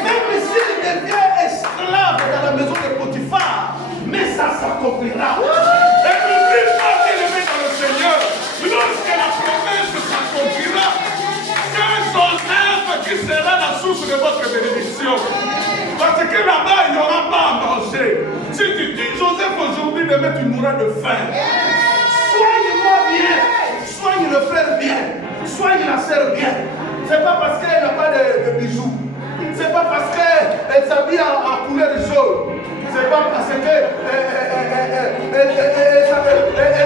Même s'il devient esclave dans la maison de Potiphar, mais ça s'accomplira. Et n'oublie pas qu'il est dans le Seigneur. Lorsque la promesse s'accomplira, c'est son œuvre qui sera la source de votre bénédiction. Parce que là-bas, il n'y aura pas à manger. Si tu dis, Joseph, aujourd'hui, demain, tu mourras de faim. Soigne-moi bien. Soigne le frère bien. Soigne la sœur bien. Ce n'est pas parce qu'elle n'a pas de bijoux. Ce n'est pas parce qu'elle s'habille en couleur jaune. Ce n'est pas parce qu'elle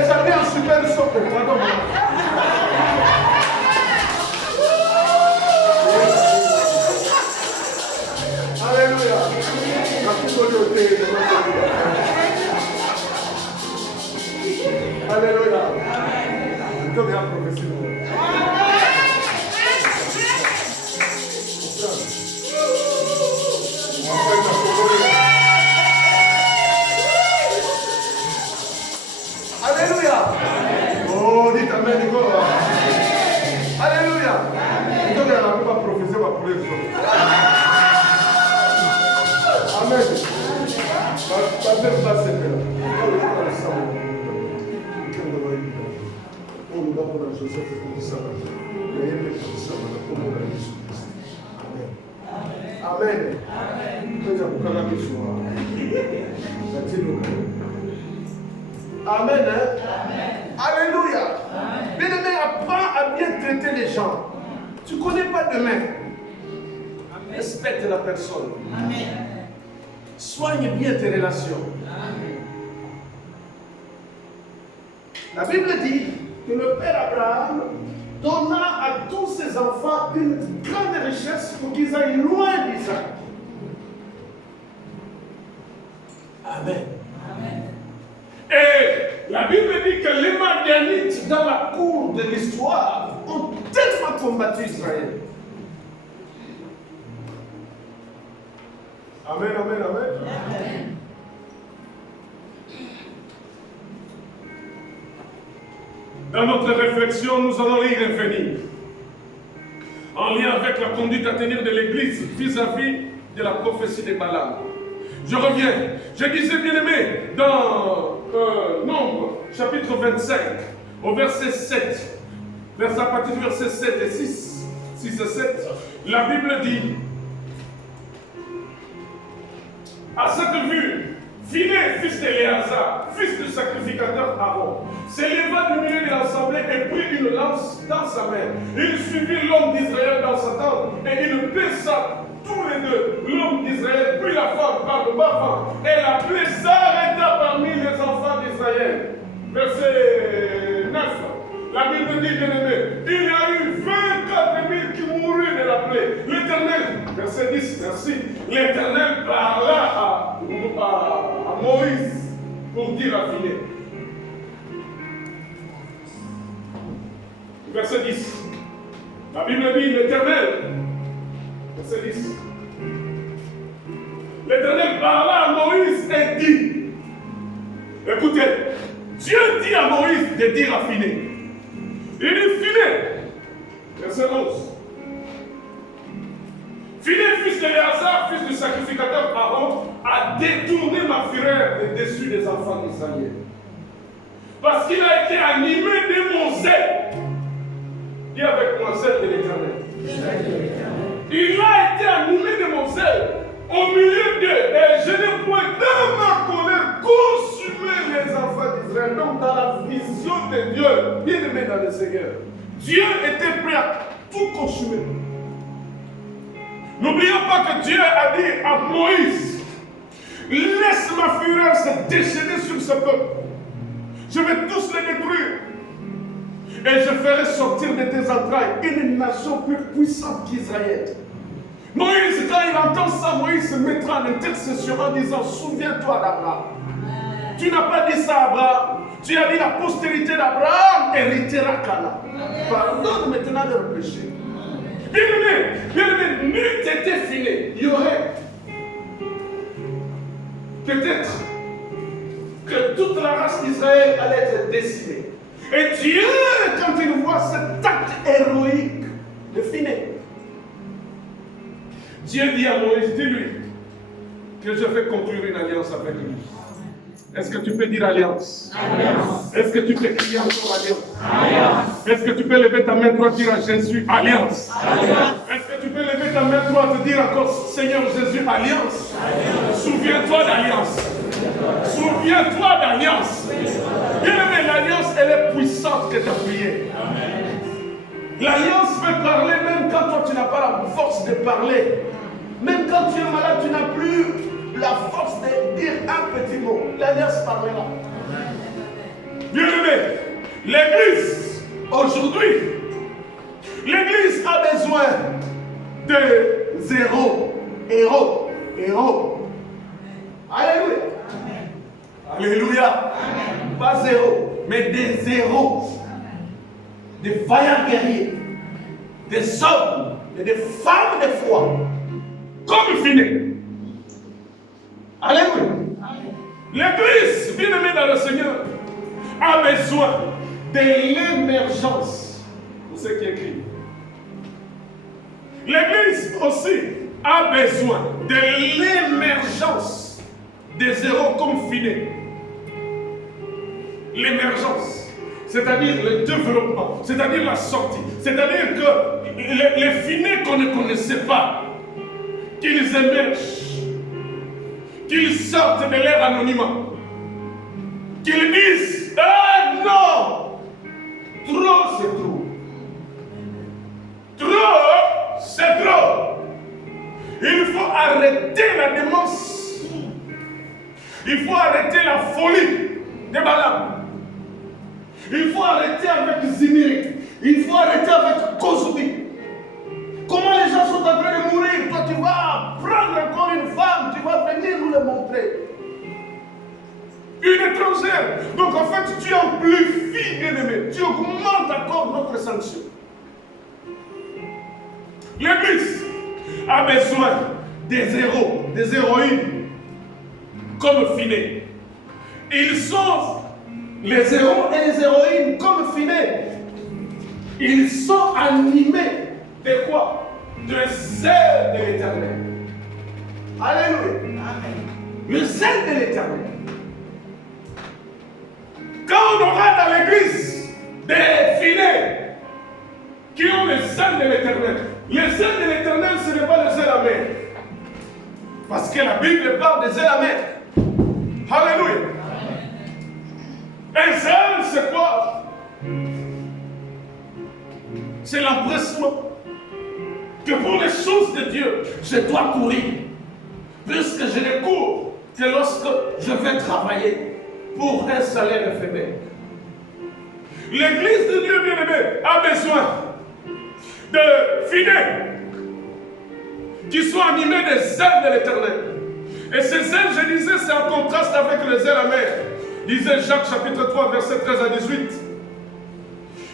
s'habille en super soco. Pardon. Alléluia. Alléluia. Je te regarde prophétie. Alléluia. Oh, dites Amen, Nico. Alléluia. Je te regarde pas prophétie, ma pour les autres. Amen. Pas de place, c'est là. Amen. Amen. Alléluia. Bien-aimé, apprends à bien traiter les gens. Tu ne connais pas demain. Respecte la personne. Amen. Soigne bien tes relations. Amen. La Bible dit que le père Abraham donna à tous ses enfants une grande richesse pour qu'ils aillent loin d'Isaac. Amen. Amen. Et la Bible dit que les Madianites, dans la cour de l'histoire, ont tellement combattu Israël. Amen, amen, amen. Amen. Dans notre réflexion, nous allons y revenir. En lien avec la conduite à tenir de l'Église vis-à-vis de la prophétie de Balaam. Je reviens. Je disais, bien-aimé, dans Nombre, chapitre 25, au verset 7, à partir du verset 7 et 6 et 7, la Bible dit: à cette vue, Phiné, fils d'Éléazar, fils du sacrificateur Aaron, s'éleva du milieu de l'assemblée et prit une lance dans sa main. Il suivit l'homme d'Israël dans sa tente et il baissa tous les deux. L'homme d'Israël prit la femme par le bas-vent et la plaie s'arrêta parmi les enfants d'Israël. Verset 9. La Bible dit, bien-aimé, il y a eu 24 000 qui moururent de la plaie. L'Éternel, verset 10, merci. L'Éternel parla à Moïse pour dire à Phiné: verset 10. La Bible dit l'Éternel, verset 10. L'Éternel parla à Moïse et dit, écoutez, Dieu dit à Moïse de dire à Phiné. Il dit Phiné, verset 11. Phiné, fils d'Éléazar, fils du sacrificateur Aaron, a détourné ma fureur de dessus des enfants d'Israël. Parce qu'il a été animé de mon zèle. Dis avec moi, zèle de l'Éternel. Il a été animé de mon zèle au milieu d'eux. Et je n'ai point dans ma colère consumé les enfants d'Israël. Donc dans la vision de Dieu, bien aimé dans le Seigneur, Dieu était prêt à tout consumer. N'oublions pas que Dieu a dit à Moïse, laisse ma fureur se déchaîner sur ce peuple. Je vais tous les détruire. Et je ferai sortir de tes entrailles une nation plus puissante qu'Israël. Moïse, quand il entend ça, Moïse se mettra en intercession en disant, souviens-toi d'Abraham. Tu n'as pas dit ça à Abraham. Tu as dit la postérité d'Abraham héritera Canaan. Pardonne maintenant leurs péchés. Bien-aimé, n'eût été Phiné, il y aurait peut-être que toute la race d'Israël allait être décimée. Et Dieu, quand il voit cet acte héroïque de Phiné, Dieu dit à Moïse, dis-lui que je vais conclure une alliance avec lui. Est-ce que tu peux dire alliance? Alliance. Est-ce que tu peux crier encore alliance? Alliance. Est-ce que tu peux lever ta main droite et dire à Jésus alliance? Alliance. Est-ce que tu peux lever ta main droite et dire encore Seigneur Jésus alliance? Alliance. Souviens-toi d'alliance. Souviens-toi d'alliance. Bien-aimé, l'alliance elle est puissante que ta prière. L'alliance peut parler même quand toi tu n'as pas la force de parler. Même quand tu es malade, tu n'as plus la force de dire un petit mot. L'alliance parlera. Bien-aimé, l'Église, aujourd'hui, l'Église a besoin de héros. Alléluia. Alléluia. Pas zéro, mais des héros. Des vaillants guerriers. Des hommes et des femmes de foi. Comme Phiné. Alléluia. L'Église, bien aimée dans le Seigneur, a besoin de l'émergence. Vous savez qui écrit. L'Église aussi a besoin de l'émergence des héros comme Phiné. L'émergence, c'est-à-dire le développement, c'est-à-dire la sortie, c'est-à-dire que les Phiné qu'on ne connaissait pas, qu'ils émergent, qu'ils sortent de leur anonymat, qu'ils disent « Ah non, trop c'est trop. Trop c'est trop. Il faut arrêter la démence. Il faut arrêter la folie de Balaam. Il faut arrêter avec Zimiri. Il faut arrêter avec Kozoubi. Comment les gens sont en train de mourir? Toi, tu vas prendre encore une femme, tu vas venir nous le montrer. Une étrangère. Donc en fait, tu amplifies, bien-aimé. Tu augmentes encore notre sanction. L'Église a besoin des héros, des héroïnes, comme Phiné. Ils sont les héros et les héroïnes comme Phiné. Ils sont animés de quoi? De zèle de l'Éternel. Alléluia. Amen. Le zèle de l'Éternel. Quand on aura dans l'Église des Phiné qui ont le zèle de l'Éternel. Le zèle de l'Éternel, ce n'est pas le zèle amer. Parce que la Bible parle de zèle amer. Alléluia. Un zèle, c'est quoi? C'est l'empressement. Que pour les choses de Dieu, je dois courir. Puisque je ne cours que lorsque je vais travailler pour un salaire éphémère. L'Église de Dieu bien-aimé a besoin de Phiné qui sont animés des zèles de l'Éternel. Et ces zèles, je disais, c'est en contraste avec le zèle amer. Disait Jacques chapitre 3, verset 13 à 18.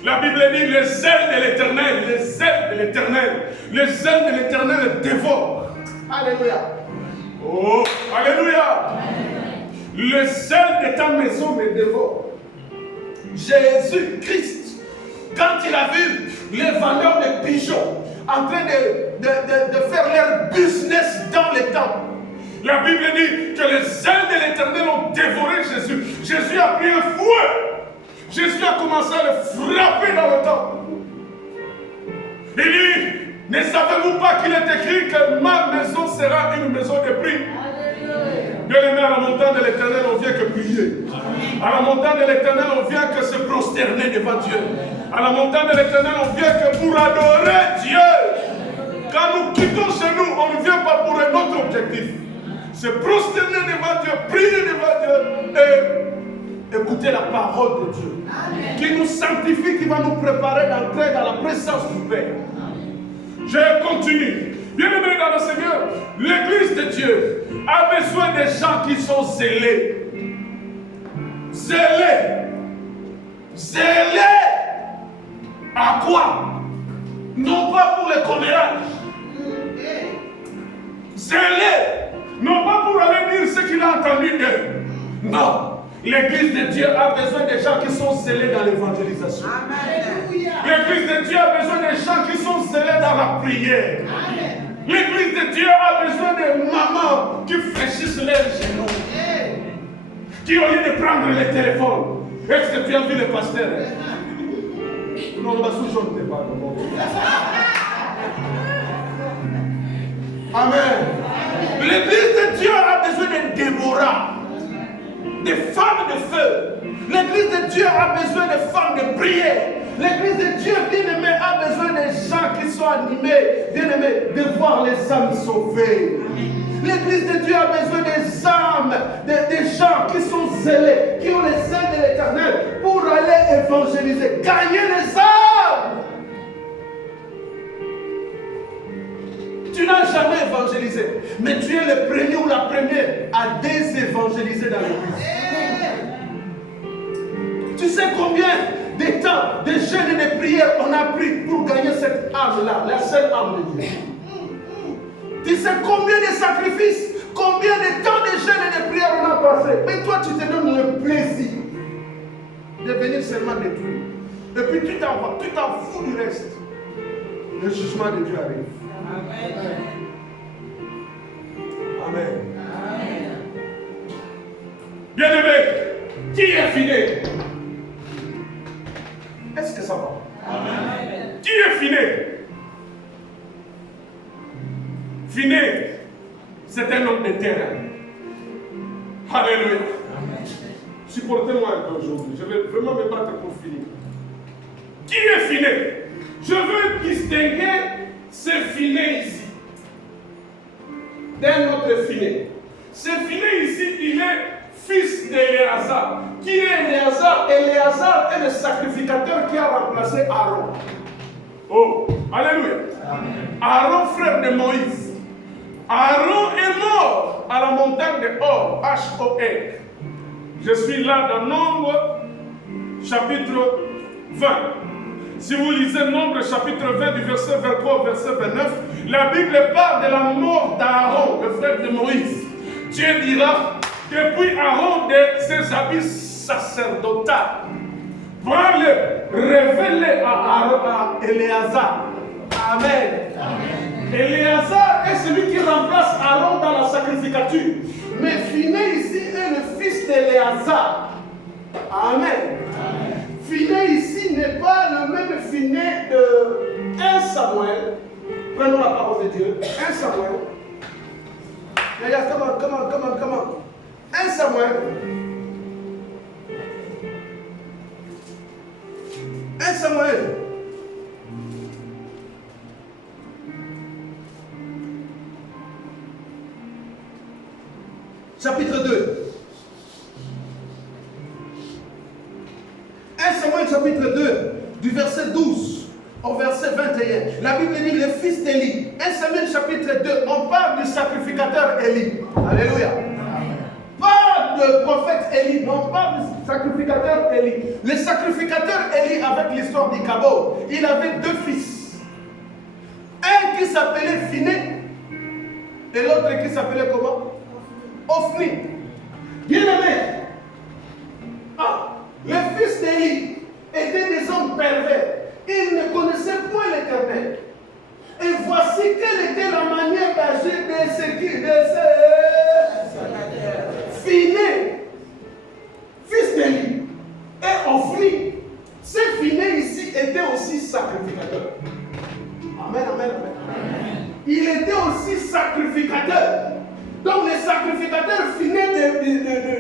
La Bible dit les ailes de l'Éternel, les ailes de l'Éternel, les ailes de l'Éternel dévorent. Alléluia. Oh, alléluia. Les ailes de ta maison me dévorent. Jésus-Christ, quand il a vu les vendeurs de pigeons en train de faire leur business dans les temples, la Bible dit que les ailes de l'Éternel ont dévoré Jésus. Jésus a pris un fouet. Jésus a commencé à le frapper dans le temple. Il dit, ne savez-vous pas qu'il est écrit que ma maison sera une maison de prière? Bien-aimé, à la montagne de l'Éternel, on vient que prier. À la montagne de l'Éternel, on vient que se prosterner devant Dieu. À la montagne de l'Éternel, on vient que pour adorer Dieu. Quand nous quittons chez nous, on ne vient pas pour un autre objectif. Se prosterner devant Dieu, prier devant Dieu et écouter la parole de Dieu. Amen. Qui nous sanctifie, qui va nous préparer d'entrer dans la présence du Père. Je continue. Bien-aimé dans le Seigneur, l'Église de Dieu a besoin des gens qui sont zélés. Zélés. Zélés. À quoi? Non pas pour les commérages. Zélés. Non pas pour aller dire ce qu'il a entendu d'eux. Non. L'Église de Dieu a besoin des gens qui sont zélés dans l'évangélisation. L'Église de Dieu a besoin des gens qui sont zélés dans la prière. L'Église de Dieu a besoin de mamans qui fléchissent leurs genoux. Qui au lieu de prendre les téléphones, est-ce que tu as vu le pasteur? Non, ma sous-jaune n'est pas. Amen. L'Église de Dieu a besoin de Déborah, des femmes de feu. L'Église de Dieu a besoin de femmes de prière. L'Église de Dieu, bien-aimé, a besoin des gens qui sont animés, bien-aimé, de voir les âmes sauvées. L'Église de Dieu a besoin des âmes, des gens qui sont zélés, qui ont les ailes de l'Éternel pour aller évangéliser, gagner les âmes. Tu n'as jamais évangélisé, mais tu es le premier ou la première à désévangéliser dans l'Église. Tu sais combien de temps, de jeûnes et de prières on a pris pour gagner cette âme-là, la seule âme de Dieu. Tu sais combien de sacrifices, combien de temps de jeûnes et de prières on a passé. Mais toi, tu te donnes le plaisir de venir seulement détruire. Et puis tu t'en fous du reste. Le jugement de Dieu arrive. Amen. Amen. Amen. Bien-aimé, qui est fidèle? Est-ce que ça va? Amen. Qui est fidèle? Fidèle, c'est un homme de terrain. Alléluia. Supportez-moi un peu aujourd'hui. Je vais vraiment me battre pour finir. Qui est fidèle? Je veux distinguer ce filet ici d'un autre filet. Ce filet ici, il est fils d'Éléazar. Qui est Éléazar? Éléazar est le sacrificateur qui a remplacé Aaron. Oh, alléluia. Amen. Aaron, frère de Moïse. Aaron est mort à la montagne de Hor, H-O-R. Je suis là dans Nombre, chapitre 20. Si vous lisez Nombre chapitre 20 du verset 23 au verset 29, la Bible parle de la mort d'Aaron, le frère de Moïse. Dieu dira, depuis Aaron de ses habits sacerdotaux, prends-le, révèle-le à Éléazar. Amen. Éléazar est celui qui remplace Aaron dans la sacrificature. Mais Phiné ici est le fils d'Éléazar. Amen. Phiné ici n'est pas le même Phiné de 1 Samuel. Prenons la parole de Dieu. 1 Samuel. Regarde, comment. 1 Samuel. 1 Samuel. Chapitre 2. 1 Samuel chapitre 2, du verset 12 au verset 21. La Bible dit le fils d'Élie. 1 Samuel chapitre 2, on parle du sacrificateur Élie. Alléluia. Parle de prophète Élie, non pas le sacrificateur Élie. Le sacrificateur Élie, avec l'histoire d'Ichabod, il avait 2 fils. Un qui s'appelait Phiné et l'autre qui s'appelait comment? Ophni. Bien aimé. Les fils d'Élie étaient des hommes pervers. Ils ne connaissaient point l'Éternel. Et voici quelle était la manière d'agir de ces Phiné, fils d'Élie, et Ophni. Ces Phiné ici étaient aussi sacrificateurs. Amen, amen, amen. Il était aussi sacrificateur. Donc les sacrificateurs Phiné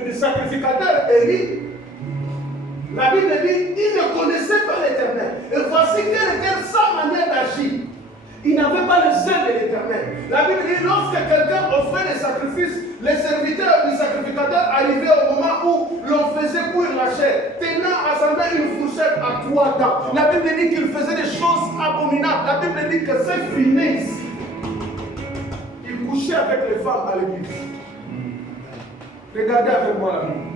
du sacrificateur Élie, la Bible dit, il ne connaissait pas l'Éternel. Et voici quelle était sa manière d'agir. Il n'avait pas le zèle de l'Éternel. La Bible dit, lorsque quelqu'un offrait des sacrifices, les serviteurs du sacrificateur arrivaient au moment où l'on faisait cuire la chair, tenant à sa main une fourchette à 3 dents. La Bible dit qu'il faisait des choses abominables. La Bible dit que ces Phiné ici, il couchait avec les femmes à l'église. Regardez avec moi la Bible.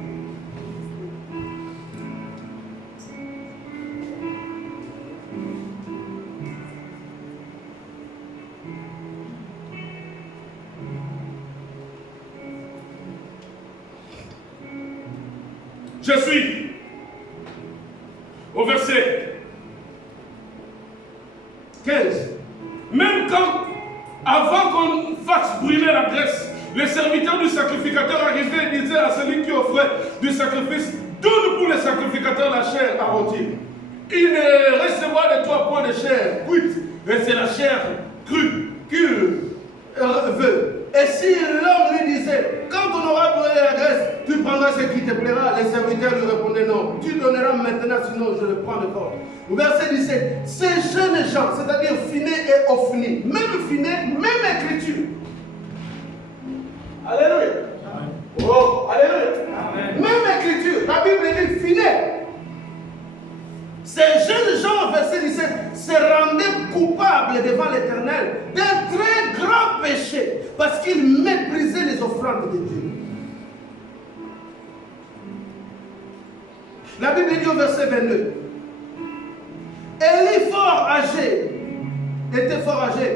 Je suis au verset 15. Même quand, avant qu'on fasse brûler la graisse, les serviteurs du sacrificateur arrivaient et disaient à celui qui offrait du sacrifice, donne pour les sacrificateurs la chair à rôtir. Il ne recevra de toi point de chair cuite, mais c'est la chair crue qu'il veut. Et si l'homme lui disait, quand on aura brûlé la graisse, tu prendras ce qui te plaira, les serviteurs lui répondaient non. Tu donneras maintenant, sinon je le prends de force. Au verset 17, ces jeunes gens, c'est-à-dire Phiné et Ophni, même Phiné, même écriture. Alléluia. Oh, alléluia. Amen. Même écriture. La Bible dit Phiné. Ces jeunes gens, verset 17, se rendaient coupables devant l'Éternel d'un très grand péché parce qu'ils méprisaient les offrandes de Dieu. La Bible dit au verset 22, Élie était fort âgé.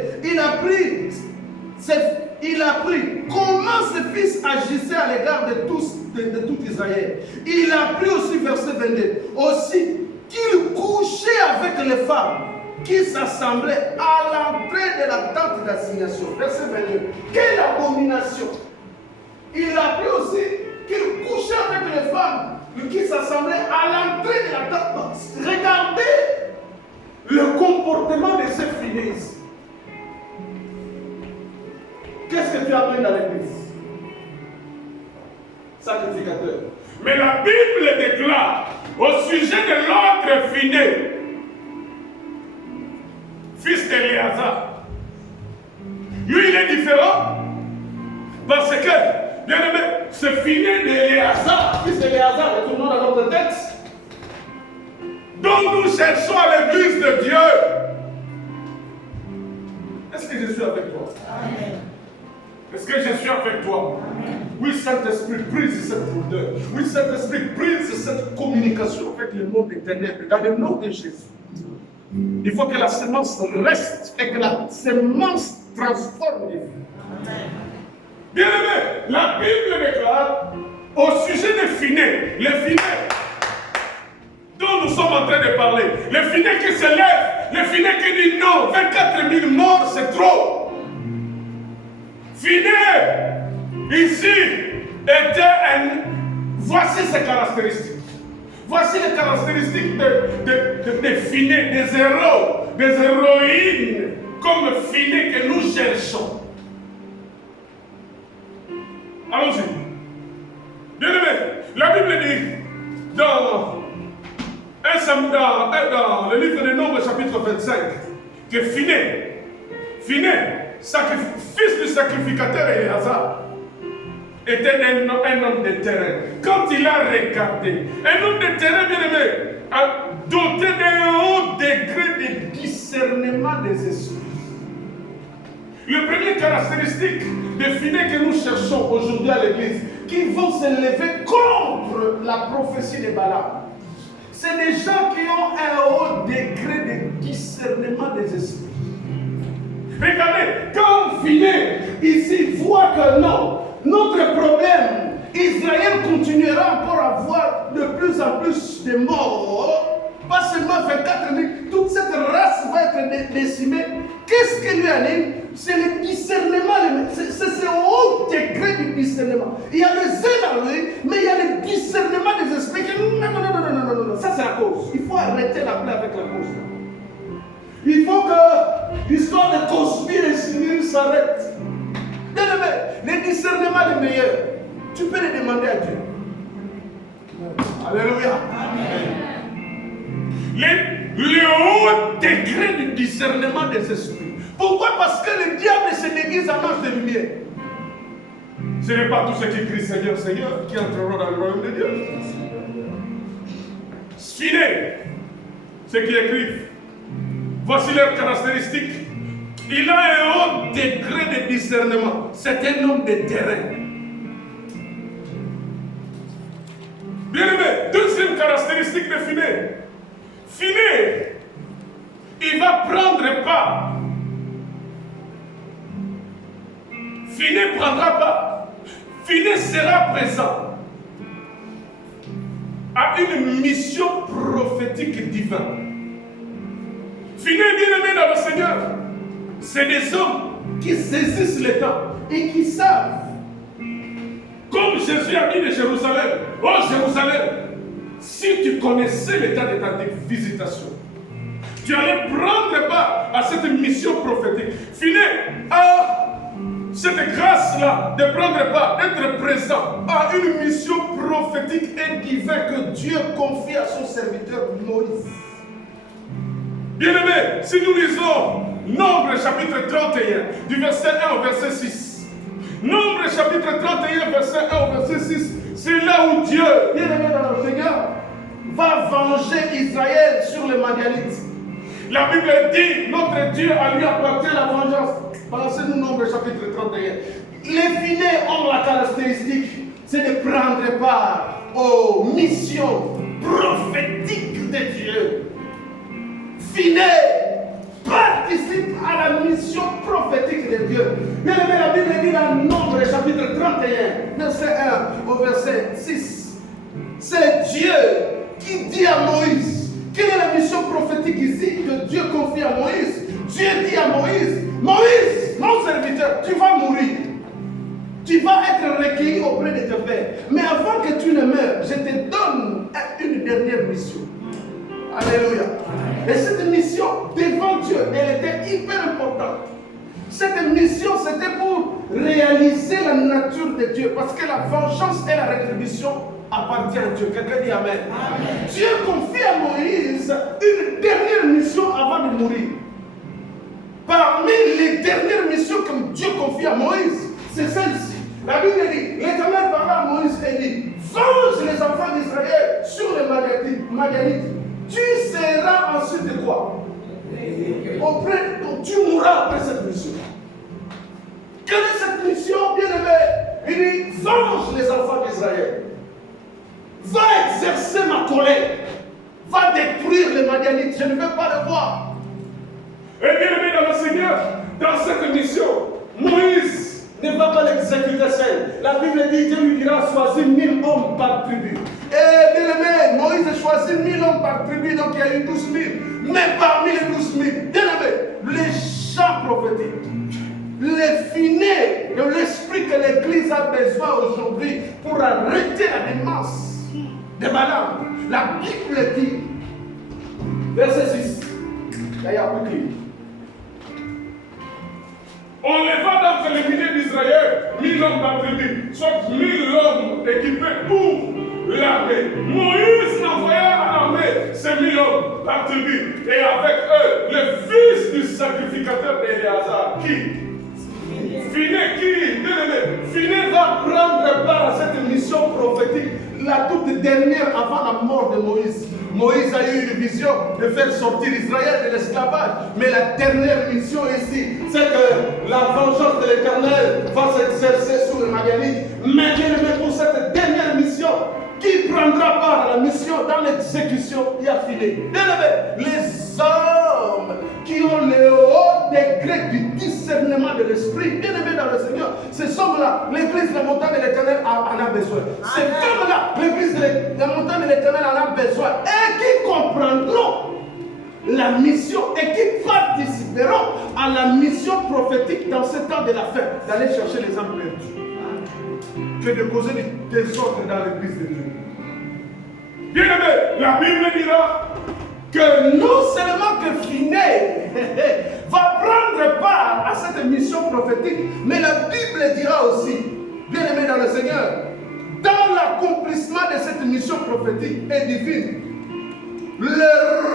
Il a appris comment ses fils agissaient à l'égard de tout Israël. Il a appris aussi, verset 22, aussi qu'il couchait avec les femmes qui s'assemblaient à l'entrée de la tente d'assignation. Verset 22. Quelle abomination! Il a appris aussi qu'il couchait avec les femmes qui s'assemblaient à l'entrée de la tente. Regardez le comportement de ces filles. Qu'est-ce que tu apprends dans l'église? Sacrificateur. Mais la Bible déclare au sujet de l'autre Phiné, fils d'Éléazar. Lui, il est différent parce que, bien aimé, ce Phiné d'Éléazar, fils d'Éléazar, retournons dans notre texte, dont nous cherchons à l'église de Dieu. Est-ce que je suis avec toi? Amen. Est-ce que je suis avec toi? Amen. Oui, Saint-Esprit, brise cette odeur. Oui, Saint-Esprit, brise cette communication avec le monde éternel. Dans le nom de Jésus. Il faut que la semence reste et que la semence transforme les vies. Bien aimé, la Bible déclare au sujet des Phiné, les Phiné dont nous sommes en train de parler, les Phiné qui se lèvent, les Phiné qui disent non, 24 000 morts c'est trop. Phiné, ici, était voici ses caractéristiques. Voici les caractéristiques des Phiné, des héros, des héroïnes, comme Phiné que nous cherchons. Allons-y. Bien aimé, la Bible dit dans le livre des Nombres, chapitre 25, que Phiné, fils du sacrificateur Éléazar, était un homme de terrain. Quand il a regardé, un homme de terrain, bien aimé, doté d'un haut degré de discernement des esprits. Le premier caractéristique de Phiné que nous cherchons aujourd'hui à l'église, qui vont se lever contre la prophétie de Balaam. C'est des gens qui ont un haut degré de discernement des esprits. Regardez, quand Phiné ici voit que non, notre problème, Israël continuera encore à avoir de plus en plus de morts, pas seulement 24 000, toute cette race va être décimée. Qu'est-ce que lui anime? C'est le discernement, c'est ce haut degré du discernement. Il y a le zèle en lui, mais il y a le discernement des esprits. Non, ça c'est la cause. Il faut arrêter la blague avec la cause. Il faut que l'histoire de Cosby et Sinil s'arrête. Le discernement est meilleur. Tu peux le demander à Dieu. Alléluia. Le haut degré du discernement des esprits. Pourquoi? Parce que le diable se déguise en ange de lumière. Ce n'est pas tous ceux qui crient Seigneur, Seigneur qui entreront dans le royaume de Dieu. Phiné, ceux qui écrivent, voici leurs caractéristiques. Il a un haut degré de discernement. C'est un homme de terrain. Bien aimé, deuxième caractéristique de Phiné. Phiné, il va prendre part. Phiné ne prendra pas. Phiné sera présent à une mission prophétique divine. Phiné, bien aimé dans le Seigneur, c'est des hommes qui saisissent le temps et qui savent. Comme Jésus a dit de Jérusalem, oh Jérusalem, si tu connaissais l'état de ta visitation, tu allais prendre part à cette mission prophétique. Phiné a cette grâce-là de prendre part, d'être présent à une mission prophétique et divine que Dieu confie à son serviteur Moïse. Bien-aimés, si nous lisons Nombre chapitre 31, du verset 1 au verset 6. Nombre chapitre 31, verset 1 au verset 6. C'est là où Dieu, bien-aimé dans le Seigneur, va venger Israël sur les Madianites. La Bible dit, notre Dieu à lui appartient la vengeance. Balancez-nous Nombre chapitre 31. Les Phinés ont la caractéristique, c'est de prendre part aux missions prophétiques de Dieu. Phinés participe à la mission prophétique de Dieu. Bien aimé, la Bible dit dans Nombre chapitre 31, verset 1 au verset 6. C'est Dieu qui dit à Moïse, quelle est la mission prophétique ici que Dieu confie à Moïse? Dieu dit à Moïse, Moïse, mon serviteur, tu vas mourir. Tu vas être recueilli auprès de tes pères. Mais avant que tu ne meurs, je te donne une dernière mission. Alléluia. Et cette mission devant Dieu, elle était hyper importante. Cette mission, c'était pour réaliser la nature de Dieu. Parce que la vengeance et la rétribution appartient à Dieu. Quelqu'un dit Amen. Amen. Dieu confie à Moïse une dernière mission avant de mourir. Parmi les dernières missions que Dieu confie à Moïse, c'est celle-ci. La Bible dit, l'Éternel parla à Moïse et dit, venge les enfants d'Israël sur les Madianites. Tu seras ensuite quoi? Tu mourras après cette mission. Quelle est cette mission, bien-aimé? Il dit, venge les enfants d'Israël. Va exercer ma colère. Va détruire les Madianites. Je ne veux pas le voir. Et bien-aimé dans le Seigneur, dans cette mission, Moïse ne va pas l'exécuter seul. La Bible dit, Dieu lui dira, choisis 1000 hommes par tribu. Et bien aimé, Moïse a choisi 1000 hommes par tribu, donc il y a eu 12 000. Mais parmi les 12 000, bien aimé, les chants prophétiques, les Phinés de l'esprit que l'Église a besoin aujourd'hui pour arrêter la démence de Balaam. La Bible dit, verset 6, il y a plus clair. On leva d'entre les milliers d'Israël 1000 hommes par tribu, soit 1000 hommes équipés pour l'armée. Moïse envoya à l'armée ces 1000 hommes par tribu, et avec eux, le fils du sacrificateur d'Éléazar, qui Phiné va prendre part à cette mission prophétique, la toute dernière avant la mort de Moïse. Moïse a eu une vision de faire sortir Israël de l'esclavage. Mais la dernière mission ici, c'est que la vengeance de l'Éternel va s'exercer sur les Madianites. Mais bien aimé, pour cette dernière mission, qui prendra part à la mission dans l'exécution et à filer. Bien aimé, les hommes qui ont le haut degré du discernement de l'esprit, bien aimé dans le Seigneur, ces hommes-là, l'église de la montagne de l'Éternel en a besoin. Ces hommes-là, l'église de la montagne de l'Éternel en a besoin. Et qui comprendront la mission et qui participeront à la mission prophétique dans ce temps de la fin, d'aller chercher les âmes perdues. Que de causer du désordre dans l'église de Dieu. Bien aimé, la Bible dira que non seulement que Finé va prendre part à cette mission prophétique, mais la Bible dira aussi, bien aimé dans le Seigneur, dans l'accomplissement de cette mission prophétique et divine, le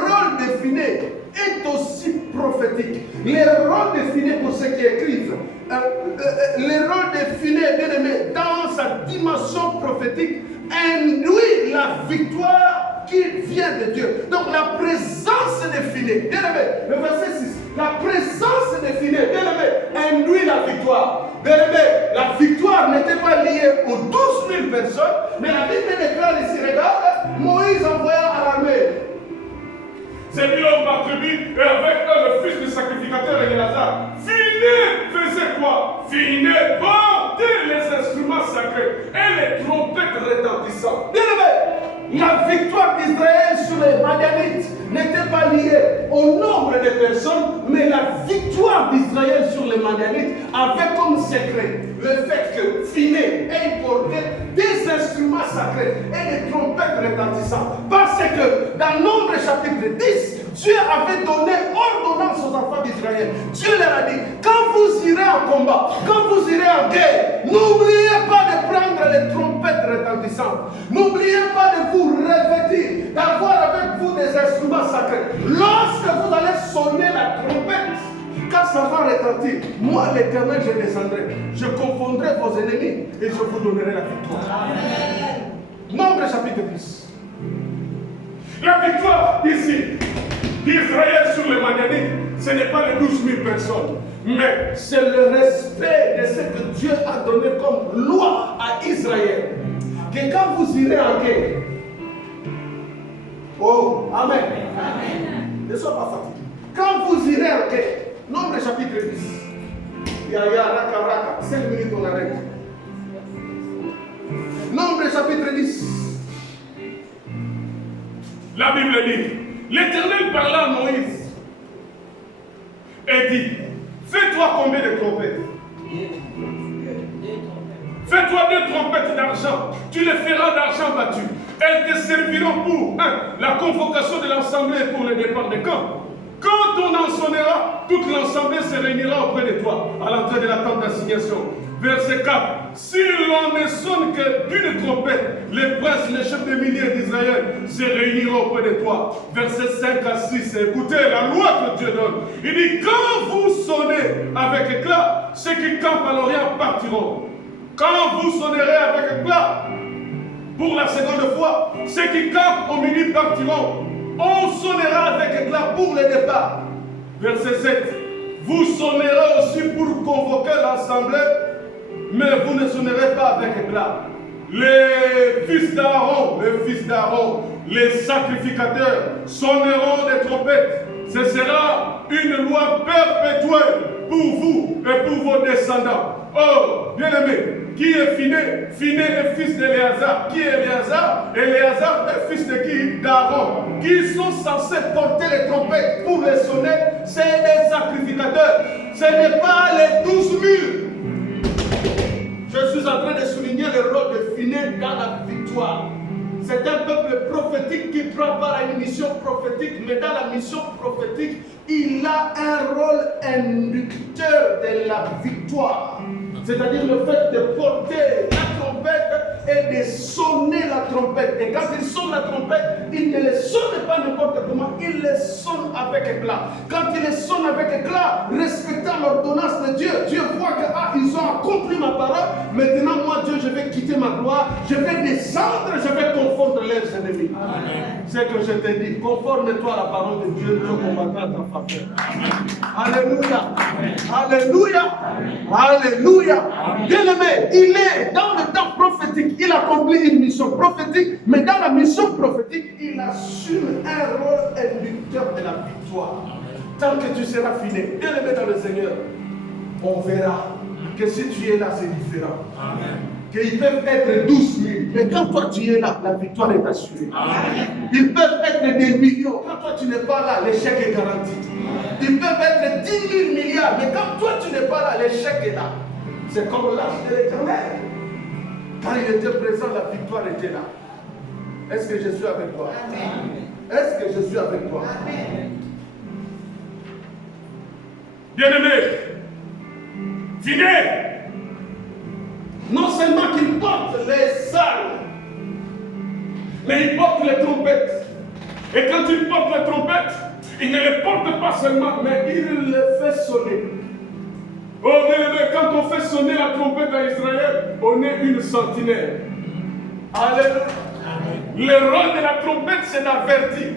rôle de Finé est aussi prophétique. Le rôle de Finé, pour ceux qui écrivent, le rôle de Finé, bien aimé, dans sa dimension prophétique, induit la victoire qui vient de Dieu. Donc la présence de Finé, bien aimé, le verset 6, la présence de Finé, bien aimé, induit la victoire. Bien aimé, la victoire n'était pas liée aux 12 000 personnes, mais la Bible déclare ici, regarde, Moïse envoya à l'armée. c'est mis l'homme ma tribu et avec eux le fils du sacrificateur Éléazar. Finé faisait quoi? Finé portait les instruments sacrés et les trompettes retentissantes. Bien aimé, la victoire d'Israël sur les Madianites n'était pas liée au nombre de personnes, mais la victoire d'Israël sur les Madianites avait comme secret le fait que Finé ait porté des instruments sacrés et des trompettes retentissantes. Parce que dans Nombre chapitre 10, Dieu avait donné ordonnance aux enfants d'Israël. Dieu leur a dit, quand vous irez en combat, quand vous irez en guerre, n'oubliez pas de prendre les trompettes retentissantes. N'oubliez pas de vous revêtir, d'avoir avec vous des instruments sacrés. Lorsque vous allez sonner la trompette, quand ça va retentir, moi l'Éternel, je descendrai. Je confondrai vos ennemis et je vous donnerai la victoire. Amen. Nombre chapitre 10. La victoire ici d'Israël sur les Madianites, ce n'est pas les 12 000 personnes, mais c'est le respect de ce que Dieu a donné comme loi à Israël. Que quand vous irez en guerre, oh, Amen. Amen. Ne sois pas fatigué. Quand vous irez en guerre, Nombre chapitre 10. Yaya, raka, raka. 5 minutes, on arrête. Nombre chapitre 10. La Bible dit, l'Éternel parla à Moïse et dit, fais-toi combien de trompettes? Fais-toi 2 trompettes d'argent, tu les feras d'argent battu. Elles te serviront pour la convocation de l'assemblée pour le départ des camps. Quand on en sonnera, toute l'assemblée se réunira auprès de toi à l'entrée de la tente d'assignation. Verset 4. Si l'on ne sonne que d'une trompette, les princes, les chefs de milliers d'Israël se réuniront auprès de toi. Verset 5 à 6. Écoutez la loi que Dieu donne. Il dit, quand vous sonnez avec éclat, ceux qui campent à l'Orient partiront. Quand vous sonnerez avec éclat, pour la seconde fois, ceux qui campent au midi partiront. On sonnera avec éclat pour le départ. Verset 7. Vous sonnerez aussi pour convoquer l'assemblée, mais vous ne sonnerez pas avec éclat. Les fils d'Aaron, les sacrificateurs sonneront des trompettes. Ce sera une loi perpétuelle pour vous et pour vos descendants. Oh, bien-aimés, qui est Finé? Finé est fils d'Éléazar. Qui est Éléazar? Éléazar est fils de qui? D'Aaron. Qui sont censés porter les trompettes pour les sonner? C'est des sacrificateurs. Ce n'est pas les 12 000. Je suis en train de souligner le rôle de Finé dans la victoire. C'est un peuple prophétique qui prend part à une mission prophétique, mais dans la mission prophétique, il a un rôle inducteur de la victoire. C'est-à-dire le fait de porter la trompette trompette et de sonner la trompette. Et quand il sonne la trompette, il ne les sonne pas n'importe comment, il les sonne avec éclat. Quand il les sonne avec éclat, respectant l'ordonnance de Dieu, Dieu voit que ils ont accompli ma parole. Maintenant, moi, Dieu, je vais quitter ma gloire, je vais descendre, je vais confondre leurs ennemis. C'est que je te dis, conforme-toi à la parole de Dieu, Dieu combattra ta faveur. Alléluia. Alléluia. Alléluia. Bien-aimé, il est dans le temps prophétique, il accomplit une mission prophétique, mais dans la mission prophétique, il assume un rôle inducteur de la victoire. Tant que tu seras fidèle, bien-aimé dans le Seigneur, on verra que si tu es là, c'est différent. Qu'ils peuvent être 12 000, mais quand toi tu es là, la victoire est assurée. Ils peuvent être des millions, quand toi tu n'es pas là, l'échec est garanti. Ils peuvent être 10 000 milliards, mais quand toi tu n'es pas là, l'échec est là. C'est comme l'âge de l'Éternel. Quand il était présent, la victoire était là. Est-ce que je suis avec toi? Est-ce que je suis avec toi? Bien-aimé, fidèle. Non seulement qu'il porte les armes, Mais il porte les trompettes. Et quand il porte les trompettes, il ne les porte pas seulement, mais il les fait sonner. Oh bien-aimé, quand on fait sonner la trompette à Israël, on est une sentinelle. Alléluia. Le rôle de la trompette, c'est d'avertir.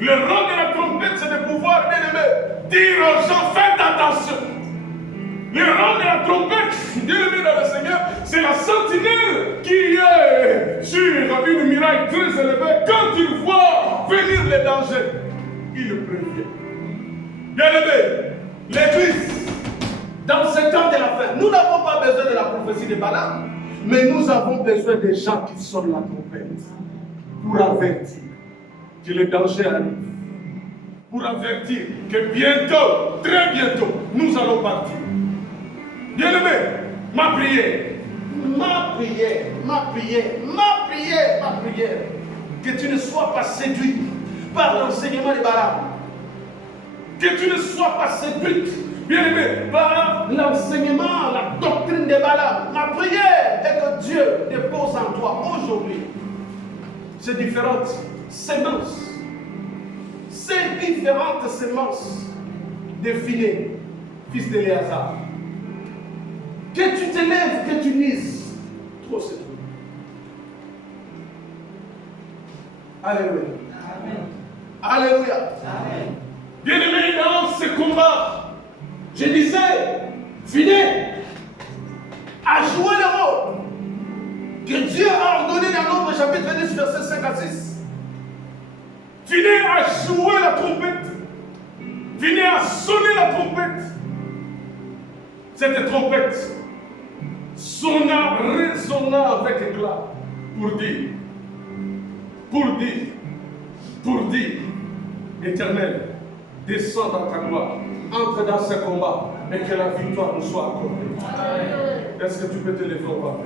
Le rôle de la trompette, c'est de pouvoir, bien-aimé, dire aux gens, faites attention. Le rôle de la trompette, bien-aimé dans le Seigneur, c'est la sentinelle qui est sur une muraille très élevée. Quand il voit venir les dangers, il le prévient. Bien-aimé, l'Église, dans ce temps de la fin, nous n'avons pas besoin de la prophétie de Balaam, mais nous avons besoin des gens qui sonnent la trompette pour avertir que le danger arrive. pour avertir que bientôt, très bientôt, nous allons partir. Bien-aimé, ma prière, que tu ne sois pas séduit par l'enseignement de Balaam. que tu ne sois pas séduite, bien-aimé, Par l'enseignement, la doctrine de Balaam. Ma prière est que Dieu dépose en toi aujourd'hui ces différentes semences. Ces différentes semences de Phiné, fils d'Éléazar. Que tu te lèves, que tu lises. Trop c'est tout. Alléluia. Amen. Alléluia. Amen. bien-aimé, dans ce combat, je disais, Phiné A joué le rôle que Dieu a ordonné dans Nombre chapitre 10, verset 5 à 6. Phiné a joué la trompette. Phiné a sonné la trompette. Cette trompette sonna, résonna avec éclat pour dire, Éternel, descends dans ta gloire, entre dans ce combat et que la victoire nous soit accordée. Est-ce que tu peux te lever au bas?